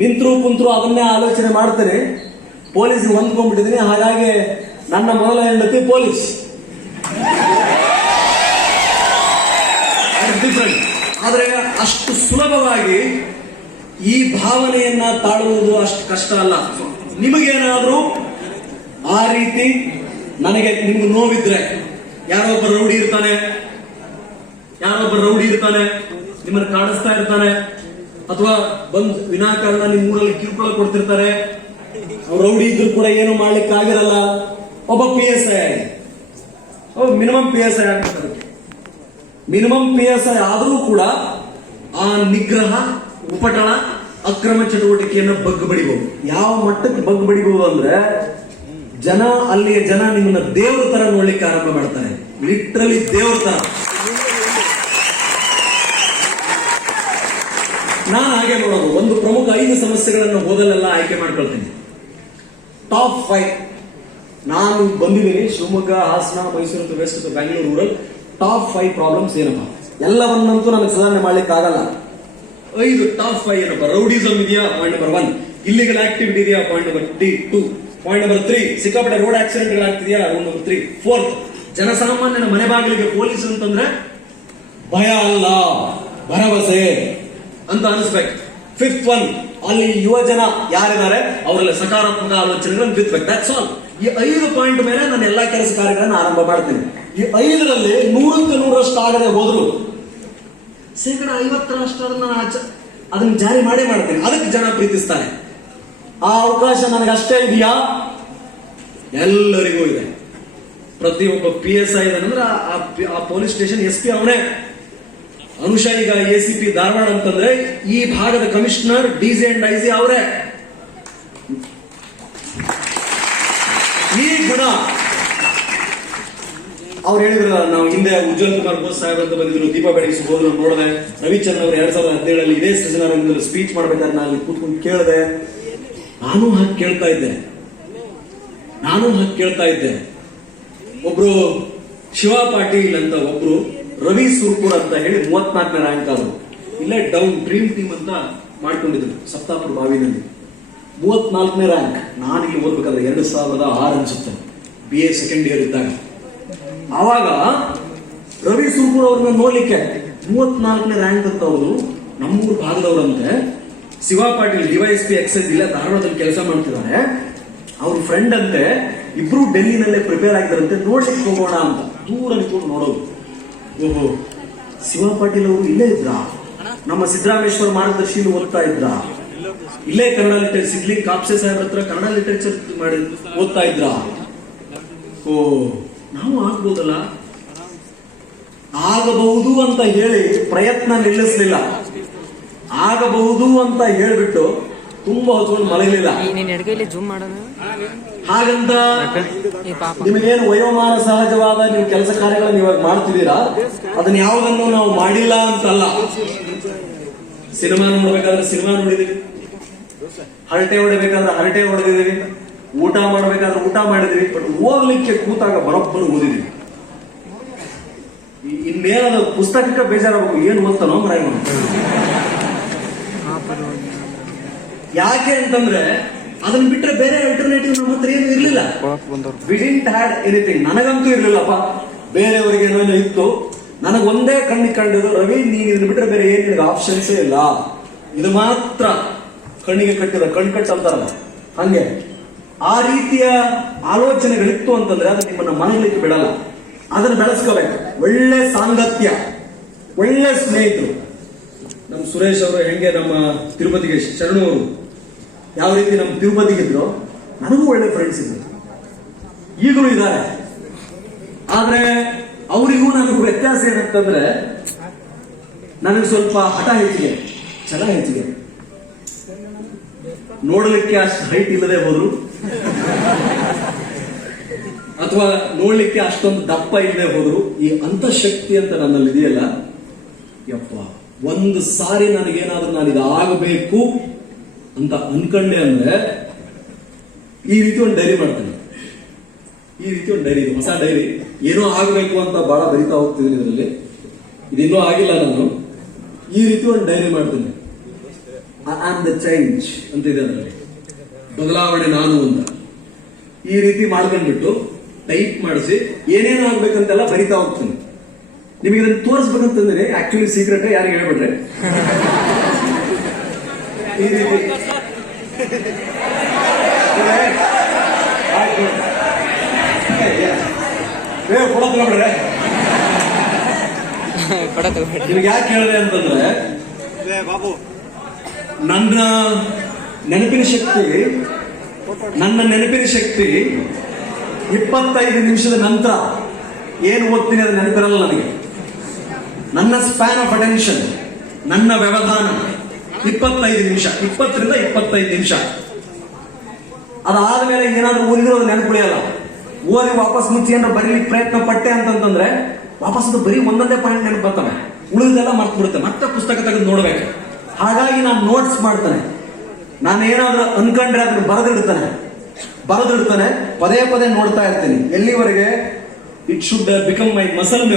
ನಿಂತರು ಕುಂತರು ಅದನ್ನೇ ಆಲೋಚನೆ ಮಾಡ್ತೇನೆ. ಪೊಲೀಸ್ ಹೊಂದ್ಕೊಂಡ್ಬಿಟ್ಟಿದ್ದೀನಿ. ಹಾಗಾಗಿ ನನ್ನ ಮೊದಲ ಹೆಂಡತಿ ಪೊಲೀಸ್. ಡಿಫರೆಂಟ್. ಆದ್ರೆ ಅಷ್ಟು ಸುಲಭವಾಗಿ ಈ ಭಾವನೆಯನ್ನ ತಾಳುವುದು ಅಷ್ಟು ಕಷ್ಟ ಅಲ್ಲ. ನಿಮಗೇನಾದ್ರೂ ಆ ರೀತಿ ನಿಮ್ಗೆ ನೋವಿದ್ರೆ, ಯಾರೊಬ್ಬ ರೌಡಿ ಇರ್ತಾನೆ, ನಿಮ್ಮನ್ನು ಕಾಡಿಸ್ತಾ ಇರ್ತಾನೆ, ಅಥವಾ ಬಂದ್ ವಿನಾಕಾರಣ ನಿಮ್ಮ ಊರಲ್ಲಿ ಕಿರುಕುಳ ಕೊಡ್ತಿರ್ತಾರೆ, ಅವ್ರು ರೌಡಿ ಇದ್ರು ಕೂಡ ಏನು ಮಾಡ್ಲಿಕ್ಕೆ ಆಗಿರಲ್ಲ. ಒಬ್ಬ PSI ಮಿನಿಮಮ್ PSI ಆಗ್ತಾರೆ. ಮಿನಿಮಮ್ PSI ಆದ್ರೂ ಕೂಡ ಆ ನಿಗ್ರಹ, ಉಪಟಳ, ಅಕ್ರಮ ಚಟುವಟಿಕೆಯನ್ನು ಬಗ್ಗಬಡಿಬಹುದು. ಯಾವ ಮಟ್ಟಕ್ಕೆ ಬಗ್ಗಬಡಿಬಹುದು ಅಂದ್ರೆ, ಅಲ್ಲಿಯ ಜನ ನಿಮ್ಮನ್ನ ದೇವ್ರ ತರ ನೋಡ್ಲಿಕ್ಕೆ ಆರಂಭ ಮಾಡ್ತಾರೆ. ಲಿಟ್ರಲಿ ದೇವ್ರ ತರ. ನಾನು ಹಾಗೆ ನೋಡೋದು. ಒಂದು ಪ್ರಮುಖ 5 ಸಮಸ್ಯೆಗಳನ್ನು ಓದಲೆಲ್ಲ ಆಯ್ಕೆ ಮಾಡ್ಕೊಳ್ತೀನಿ. ಟಾಪ್ 5 ನಾನು ಬಂದಿದ್ದೀನಿ Shivamogga, Hassan, Mysuru, west, Bangalore rural. Top 5 problems ಏನಪ್ಪ? ಎಲ್ಲವನ್ನಂತೂ ನನಗೆ ಸುಧಾರಣೆ ಮಾಡ್ಲಿಕ್ಕೆ ಆಗಲ್ಲ. 5 ಟಾಪ್ 5 ಏನಪ್ಪ? ರೌಡಿಸಮ್ ಇದೆಯಾ? Point number 1. ಇಲ್ಲಿಗಲ್ ಆಕ್ಟಿವಿಟಿ ಇದೆಯಾ? Point number 2. ಪಾಯಿಂಟ್ ನಂಬರ್ 3, ಸಿಕ್ಕಾಪಟ್ಟೆ ರೋಡ್ ಆಕ್ಸಿಡೆಂಟ್ ಆಗ್ತಿದೆಯಾ? Rule number 3. 4th, ಜನಸಾಮಾನ್ಯನ ಮನೆ ಬಾಗಿಲಿಗೆ ಪೊಲೀಸ್ ಅಂತಂದ್ರೆ ಭಯ ಅಲ್ಲ, ಭರವಸೆ ಅಂತ ಅನಿಸ್ಬೇಕು. 5th one, ಅಲ್ಲಿ ಯುವ ಜನ ಯಾರಿದ್ದಾರೆ ಅವರೆಲ್ಲ ಸಕಾರಾತ್ಮಕ ಆಲೋಚನೆಗಳನ್ನು ಬಿತ್ತಬೇಕು. That's all. ಈ 5 ಪಾಯಿಂಟ್ ಮೇಲೆ ನಾನು ಎಲ್ಲಾ ಕೆಲಸ ಕಾರ್ಯಗಳನ್ನು ಆರಂಭ ಮಾಡ್ತೀನಿ. ಈ 5ರಲ್ಲಿ 100% ಆಗದೆ ಹೋದ್ರು 50% ಅದನ್ನ ಜಾರಿ ಮಾಡೇ ಮಾಡ್ತೀನಿ. ಅದಕ್ಕೆ ಜನ ಪ್ರೀತಿಸ್ತಾರೆ. ಆ ಅವಕಾಶ ನನಗಷ್ಟೇ ಇದೆಯಾ? ಎಲ್ಲರಿಗೂ ಇದೆ. ಪ್ರತಿಯೊಬ್ಬ PSI ಇದಾನಂದ್ರೆ ಆ ಪೊಲೀಸ್ ಸ್ಟೇಷನ್ SP ಅವನೇ. ಅನುಷಾ ಈಗ ACP ಧಾರವಾಡ ಅಂತಂದ್ರೆ ಈ ಭಾಗದ ಕಮಿಷನರ್ DG and IC ಅವರೇ. ಈ ಗುಣ ಅವ್ರು ಹೇಳಿದ್ರಲ್ಲ, ನಾವು ಹಿಂದೆ ಉಜ್ವಲ್ ಕುಮಾರ್ ಬೋಸ್ ಸಾಹೇಬ್ ಅಂತ ಬಂದಿದ್ರು, ದೀಪಾ ಬೆಳಗಿಸಿ ಹೋದ್ರು, ನೋಡಿದೆ. ರವಿಚಂದ್ರ ಅವರು 2017 ಇದೇ ಸೃಜನಾರಂಗದಲ್ಲಿ ಸ್ಪೀಚ್ ಮಾಡ್ಬೇಕಾದ್ರೆ ನಾನು ಕೂತ್ಕೊಂಡು ಕೇಳಿದೆ. ನಾನು ಹಾಗೆ ಕೇಳ್ತಾ ಇದ್ದೆ. ಒಬ್ರು ಶಿವ ಪಾಟೀಲ್ ಅಂತ ಒಬ್ರು ರವಿ ಸುರ್ಪುರ್ ಅಂತ ಹೇಳಿ 34ನೇ ರ್ಯಾಂಕ್ ಆದ್ರು. ಇಲ್ಲೇ ಡೌನ್ ಡ್ರೀಮ್ ಟೀಮ್ ಅಂತ ಮಾಡ್ಕೊಂಡಿದ್ರು ಸಪ್ತಾಪುರ ಬಾವಿನಲ್ಲಿ. 34ನೇ ರ್ಯಾಂಕ್. ನಾನು ಇಲ್ಲಿ ಓದ್ಬೇಕಾದ್ರೆ 2006 ಅನ್ಸುತ್ತೆ, BA ಸೆಕೆಂಡ್ ಇಯರ್ ಇದ್ದಾಗ. ಆವಾಗ ರವಿ ಸುರ್ಪುರ್ ಅವ್ರನ್ನ ನೋಡ್ಲಿಕ್ಕೆ 34ನೇ ರ್ಯಾಂಕ್ ಅಂತ ಅವರು ನಮ್ಮೂರು ಭಾಗದವರಂತೆ. ಶಿವ ಪಾಟೀಲ್ DYSP ಎಕ್ಸೈಸ್ ಇಲ್ಲ ಧಾರವಾಡದಲ್ಲಿ ಕೆಲಸ ಮಾಡ್ತಿದ್ದಾರೆ. ಅವ್ರ ಫ್ರೆಂಡ್ ಅಂತೆ, ಇಬ್ರು ಡೆಲ್ಲಿನಲ್ಲೇ ಪ್ರಿಪೇರ್ ಆಗಿದ್ದಾರಂತೆ. ನೋಡ್ಲಿಕ್ಕೆ ಹೋಗೋಣ ಅಂತ ದೂರ ನಿಂತ್ಕೊಂಡು ನೋಡೋದು. ಓಹೋ, ಶಿವ ಪಾಟೀಲ್ ಅವರು ಇಲ್ಲೇ ಇದ್ರ, ನಮ್ಮ ಸಿದ್ದರಾಮೇಶ್ವರ ಮಾರ್ಗದರ್ಶಿಯಲ್ಲಿ ಓದ್ತಾ ಇದ್ರ, ಇಲ್ಲೇ ಕನ್ನಡ ಲಿಟರೇಚರ್ ಸಿದ್ಲಿಂಗ್ ಕಾಪ್ಸೆ ಸಾಹೇಬ್ರ ಹತ್ರ ಕನ್ನಡ ಲಿಟರೇಚರ್ ಮಾಡಿ ಓದ್ತಾ ಇದ್ರ. ಓ, ನಾವು ಆಗ್ಬೋದಲ್ಲ, ಆಗಬಹುದು ಅಂತ ಹೇಳಿ ಪ್ರಯತ್ನ ನಿಲ್ಲಿಸಲಿಲ್ಲ. ಆಗಬಹುದು ಅಂತ ಹೇಳ್ಬಿಟ್ಟು ತುಂಬಾ ಹೊತ್ಕೊಂಡು ಮಲಗಲಿಲ್ಲ. ಹಾಗಂತ ನಿಮಗೇನು ವಯೋಮಾನ ಸಹಜವಾದ ನೀವು ಕೆಲಸ ಕಾರ್ಯಗಳನ್ನು ಇವಾಗ ಮಾಡ್ತಿದ್ದೀರಾ, ಅದನ್ನ ಯಾವುದನ್ನು ನಾವು ಮಾಡಿಲ್ಲ ಅಂತಲ್ಲ. ಸಿನಿಮಾ ನೋಡ್ಬೇಕಾದ್ರೆ ಸಿನಿಮಾ ನೋಡಿದೀವಿ, ಹರಟೆ ಹೊಡಿಬೇಕಾದ್ರೆ ಹರಟೆ ಹೊಡೆದಿದ್ದೀವಿ, ಊಟ ಮಾಡ್ಬೇಕಾದ್ರೆ ಊಟ ಮಾಡಿದೀವಿ. ಬಟ್ ಓದ್ಲಿಕ್ಕೆ ಕೂತಾಗ ಬರೋಬ್ಬರು ಓದಿದೀವಿ. ಇನ್ನೇನದ ಪುಸ್ತಕಕ್ಕೆ ಬೇಜಾರಾಗಬೇಕು, ಏನು ಓದ್ತಾನೋ ಮರ. ಯಾಕೆ ಅಂತಂದ್ರೆ ಅದನ್ನ ಬಿಟ್ರೆ ಬೇರೆ ಆಲ್ಟರ್ನೇಟಿವ್ ನಮ್ಮ ಹತ್ರ ಏನು ಇರ್ಲಿಲ್ಲ. We didn't had anything. ನನಗಂತೂ ಇರ್ಲಿಲ್ಲಪ್ಪ, ಬೇರೆಯವರಿಗೆ ಏನೋ ಇತ್ತು. ನನಗೊಂದೇ ಕಂಡಿದ್ದು, ರವಿ ನೀನ್ ಇದನ್ನ ಬಿಟ್ರೆ ಬೇರೆ ಏನ್ ನಿನಗೆ ಆಪ್ಷನ್ಸೇ ಇಲ್ಲ, ಇದು ಮಾತ್ರ ಕಣ್ಣಿಗೆ ಕಟ್ಟಿದ ಕಣ್ಕಟ್ಟು ಅಂತಾರಲ್ಲ ಹಂಗೆ. ಆ ರೀತಿಯ ಆಲೋಚನೆಗಳಿತ್ತು ಅಂತಂದ್ರೆ ಅದು ನಿಮ್ಮನ್ನ ಮನಗಲಿಕ್ಕೆ ಬಿಡಲ್ಲ. ಅದನ್ನ ಬೆಳೆಸ್ಕೋಬೇಕು. ಒಳ್ಳೆ ಸಾಂಗತ್ಯ, ಒಳ್ಳೆ ಸ್ನೇಹಿತರು. ನಮ್ಮ ಸುರೇಶ್ ಅವರು ಹೆಂಗೆ ನಮ್ಮ ತಿರುಪತಿಗೆ ಶರಣು ಅವರು ಯಾವ ರೀತಿ ನಮ್ಮ ತಿರುಪತಿಗಿದ್ರು, ನನಗೂ ಒಳ್ಳೆ ಫ್ರೆಂಡ್ಸ್ ಇದ್ರು, ಈಗಲೂ ಇದ್ದಾರೆ. ಆದ್ರೆ ಅವರಿಗೂ ನನಗೂ ವ್ಯತ್ಯಾಸ ಏನಂತಂದ್ರೆ, ನನಗೆ ಸ್ವಲ್ಪ ಹಠ ಹೆಚ್ಚಿಗೆ, ಛಲ ಹೆಚ್ಚಿಗೆ. ನೋಡಲಿಕ್ಕೆ ಅಷ್ಟು ಹೈಟ್ ಇಲ್ಲದೆ ಹೋದ್ರು, ಅಥವಾ ನೋಡ್ಲಿಕ್ಕೆ ಅಷ್ಟೊಂದು ದಪ್ಪ ಇಲ್ಲದೆ ಹೋದ್ರು, ಈ ಅಂತಃಶಕ್ತಿ ಅಂತ ನನ್ನಲ್ಲಿ ಇದೆಯಲ್ಲ, ಯಪ್ಪ, ಒಂದು ಸಾರಿ ನನಗೇನಾದ್ರೂ ನಾನು ಇದು ಆಗಬೇಕು ಅಂತ ಅನ್ಕೊಂಡೆ ಅಂದ್ರೆ ಈ ರೀತಿ ಒಂದು ಡೈರಿ ಮಾಡ್ತೇನೆ. ಈ ರೀತಿ ಒಂದು ಡೈರಿ, ಹೊಸ ಡೈರಿ, ಏನೋ ಆಗಬೇಕು ಅಂತ ಬಹಳ ಬರಿತಾ ಹೋಗ್ತಿದ್ದೀನಿ ಇದರಲ್ಲಿ. ಇದಿನ್ನೂ ಆಗಿಲ್ಲ ನಾನು. ಈ ರೀತಿ ಒಂದು ಡೈರಿ ಮಾಡ್ತೇನೆ. ಐ ಆಮ್ ದ ಚೇಂಜ್ ಅಂತ ಇದೆ ಅದರಲ್ಲಿ, ಬದಲಾವಣೆ ನಾನು ಅಂತ. ಈ ರೀತಿ ಮಾಡ್ಕೊಂಡ್ಬಿಟ್ಟು ಟೈಪ್ ಮಾಡಿಸಿ ಏನೇನು ಆಗ್ಬೇಕಂತೆಲ್ಲ ಬರಿತಾ ಹೋಗ್ತೀನಿ. ನಿಮಗೆ ಇದನ್ನು ತೋರಿಸ್ಬೇಕಂತಂದ್ರೆ ಆಕ್ಚುಲಿ ಸೀಕ್ರೆಟ್, ಯಾರಿಗೆ ಹೇಳ್ಬಿಟ್ರೆ ಈ ರೀತಿ ಕೊಡೋದ್ಬಿಡ್ರೆ. ನಿಮ್ಗೆ ಯಾಕೆ ಹೇಳಿದೆ ಅಂತಂದ್ರೆ, ನನ್ನ ನೆನಪಿನ ಶಕ್ತಿ 25 ನಿಮಿಷದ ನಂತರ ಏನು ಓದ್ತೀನಿ ಅದು ನೆನಪಿರಲ್ಲ ನನಗೆ. ನನ್ನ ಸ್ಪ್ಯಾನ್ ಆಫ್ ಅಟೆನ್ಷನ್, ನನ್ನ ವ್ಯವಧಾನ 25 ನಿಮಿಷ, 20 ರಿಂದ 25 ನಿಮಿಷ. ಅದಾದ್ಮೇಲೆ ಏನಾದ್ರೂ ಓದಿದ್ರು ಅದು ನೆನಪುಳಿಯಲ್ಲ. ಓದಿ ವಾಪಸ್ ಮುಂಚೆ ಏನಾದ್ರು ಬರೀಲಿಕ್ಕೆ ಪ್ರಯತ್ನ ಪಟ್ಟೆ ಅಂತಂದ್ರೆ ವಾಪಸ್ ಅದು ಬರೀ ಒಂದೊಂದೇ ಪಾಯಿಂಟ್ ನೆನಪು ಬರ್ತಾನೆ, ಉಳಿದೆಲ್ಲ ಮರ್ತು ಬಿಡುತ್ತೆ. ಮತ್ತೆ ಪುಸ್ತಕ ತೆಗೆದು ನೋಡ್ಬೇಕು. ಹಾಗಾಗಿ ನಾನು ನೋಟ್ಸ್ ಮಾಡ್ತಾನೆ. ನಾನು ಏನಾದ್ರೂ ಅನ್ಕೊಂಡ್ರೆ ಅದನ್ನು ಬರೆದಿಡ್ತಾನೆ, ಪದೇ ಪದೇ ನೋಡ್ತಾ ಇರ್ತೀನಿ. ಎಲ್ಲಿವರೆಗೆ it should become my muscle memory.